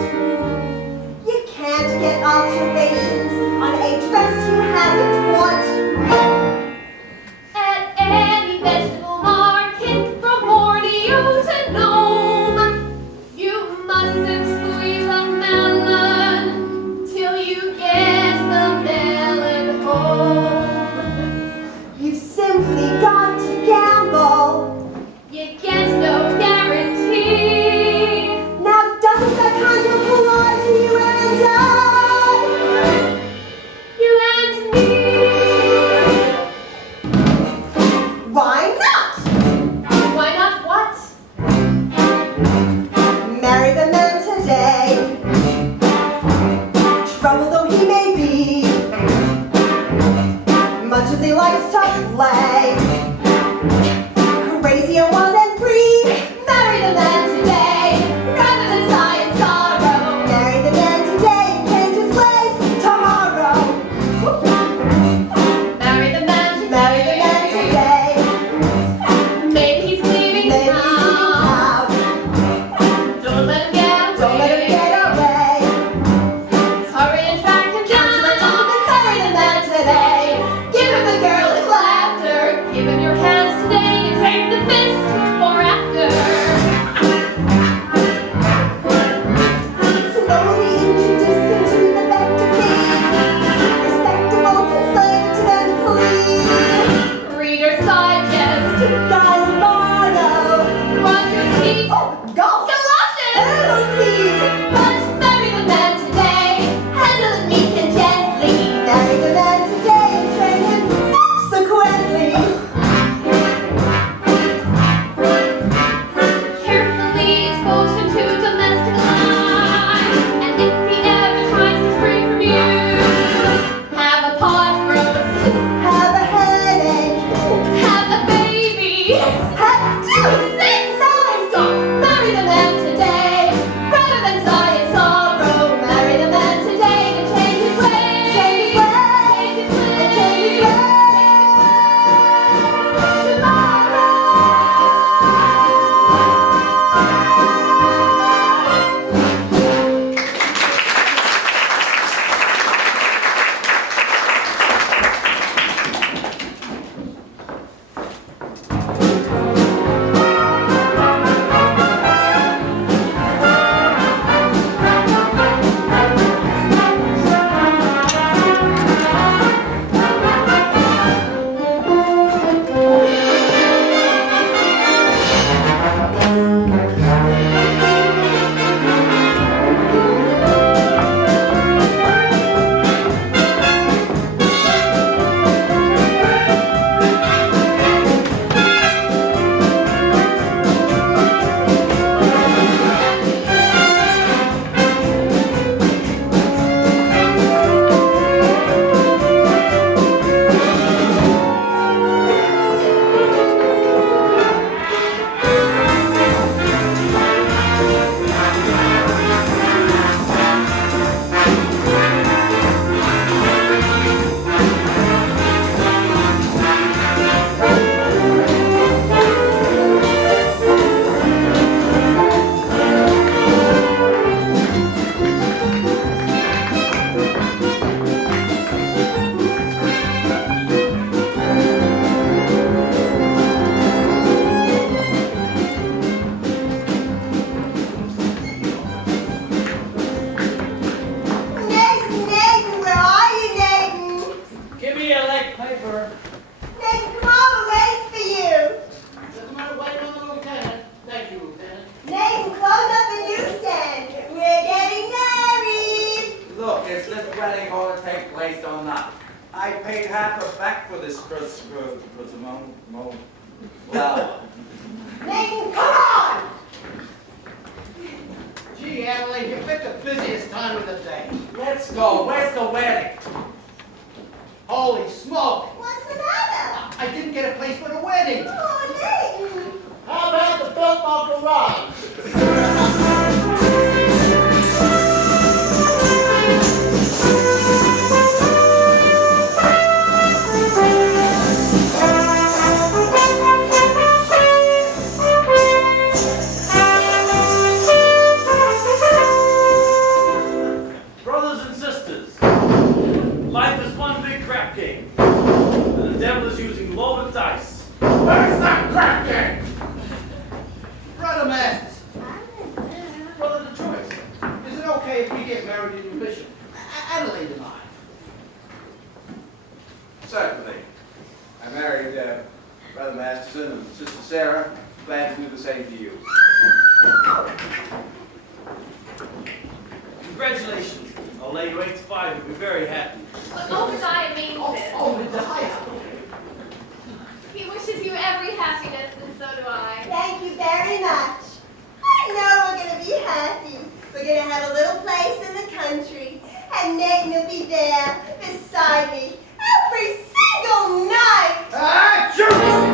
You can't get alterations on a dress you haven't bought. At any vegetable market from Borneo to Nome, you mustn't squeeze a melon till you get the melon home. You've simply got to gamble. You get no guarantee. Now doesn't that kind of belong to you and I? You and me. Why not? Why not what? Marry the man today. Trouble though he may be, much as he likes to play. Crazy and wild and free. Marry the man today, rather than sigh and sorrow. Marry the man today and change his ways tomorrow. Marry the man today. Marry the man today. Maybe he's leaving Maybe he's town. Don't let him get away. Don't let him get away. Hurry and track him down. Marry the man today. Give him the girlish laughter. Give him your hands today and take the fist for after. Slowly introduce him to the better king. Respectable, conservative, and clean. Reader's Digest. Galvano. Roger's Heat. Golf. Galoshes. But marry the man today. Handle it meek and gently. Marry the man today and train him subsequently. Carefully expose him to domestic life. And if he ever tries to stray from you, have a pot roast. Have a headache. Have a baby. Have two. Six. Stop. Marry the man today. Rather than sigh and sorrow. Marry the man today and change his ways. Change his ways. Change his ways. And change his ways. Nathan, where are you, Nathan? Give me a leg paper. Nathan, come on, we're waiting for you. Doesn't matter, wait on the lieutenant. Thank you, Lieutenant. Nathan, close up the newsstand. We're getting married. Look, is this wedding going to take place or not? I paid half her back for this well, Nathan, come on. Gee, Adelaide, you picked the busiest time of the day. let's go. Where's the wedding? Holy smoke! What's the matter? I didn't get a place for the wedding. Oh, Nathan. How about the Biltmore Garage? Where's that crack gang? Brother Masterson. Brother Detroit. Is it okay if we get married in your bishop? Adelaide and I. Certainly. I married Brother Masterson and Sister Sarah. Glad to do the same to you. Congratulations. Old lady 85 will be very happy. But Obadiah means it. Obadiah. He wishes you every happiness, and so do I. Thank you very much. I know we're going to be happy. We're going to have a little place in the country, and Nathan will be there beside me every single night. Jule!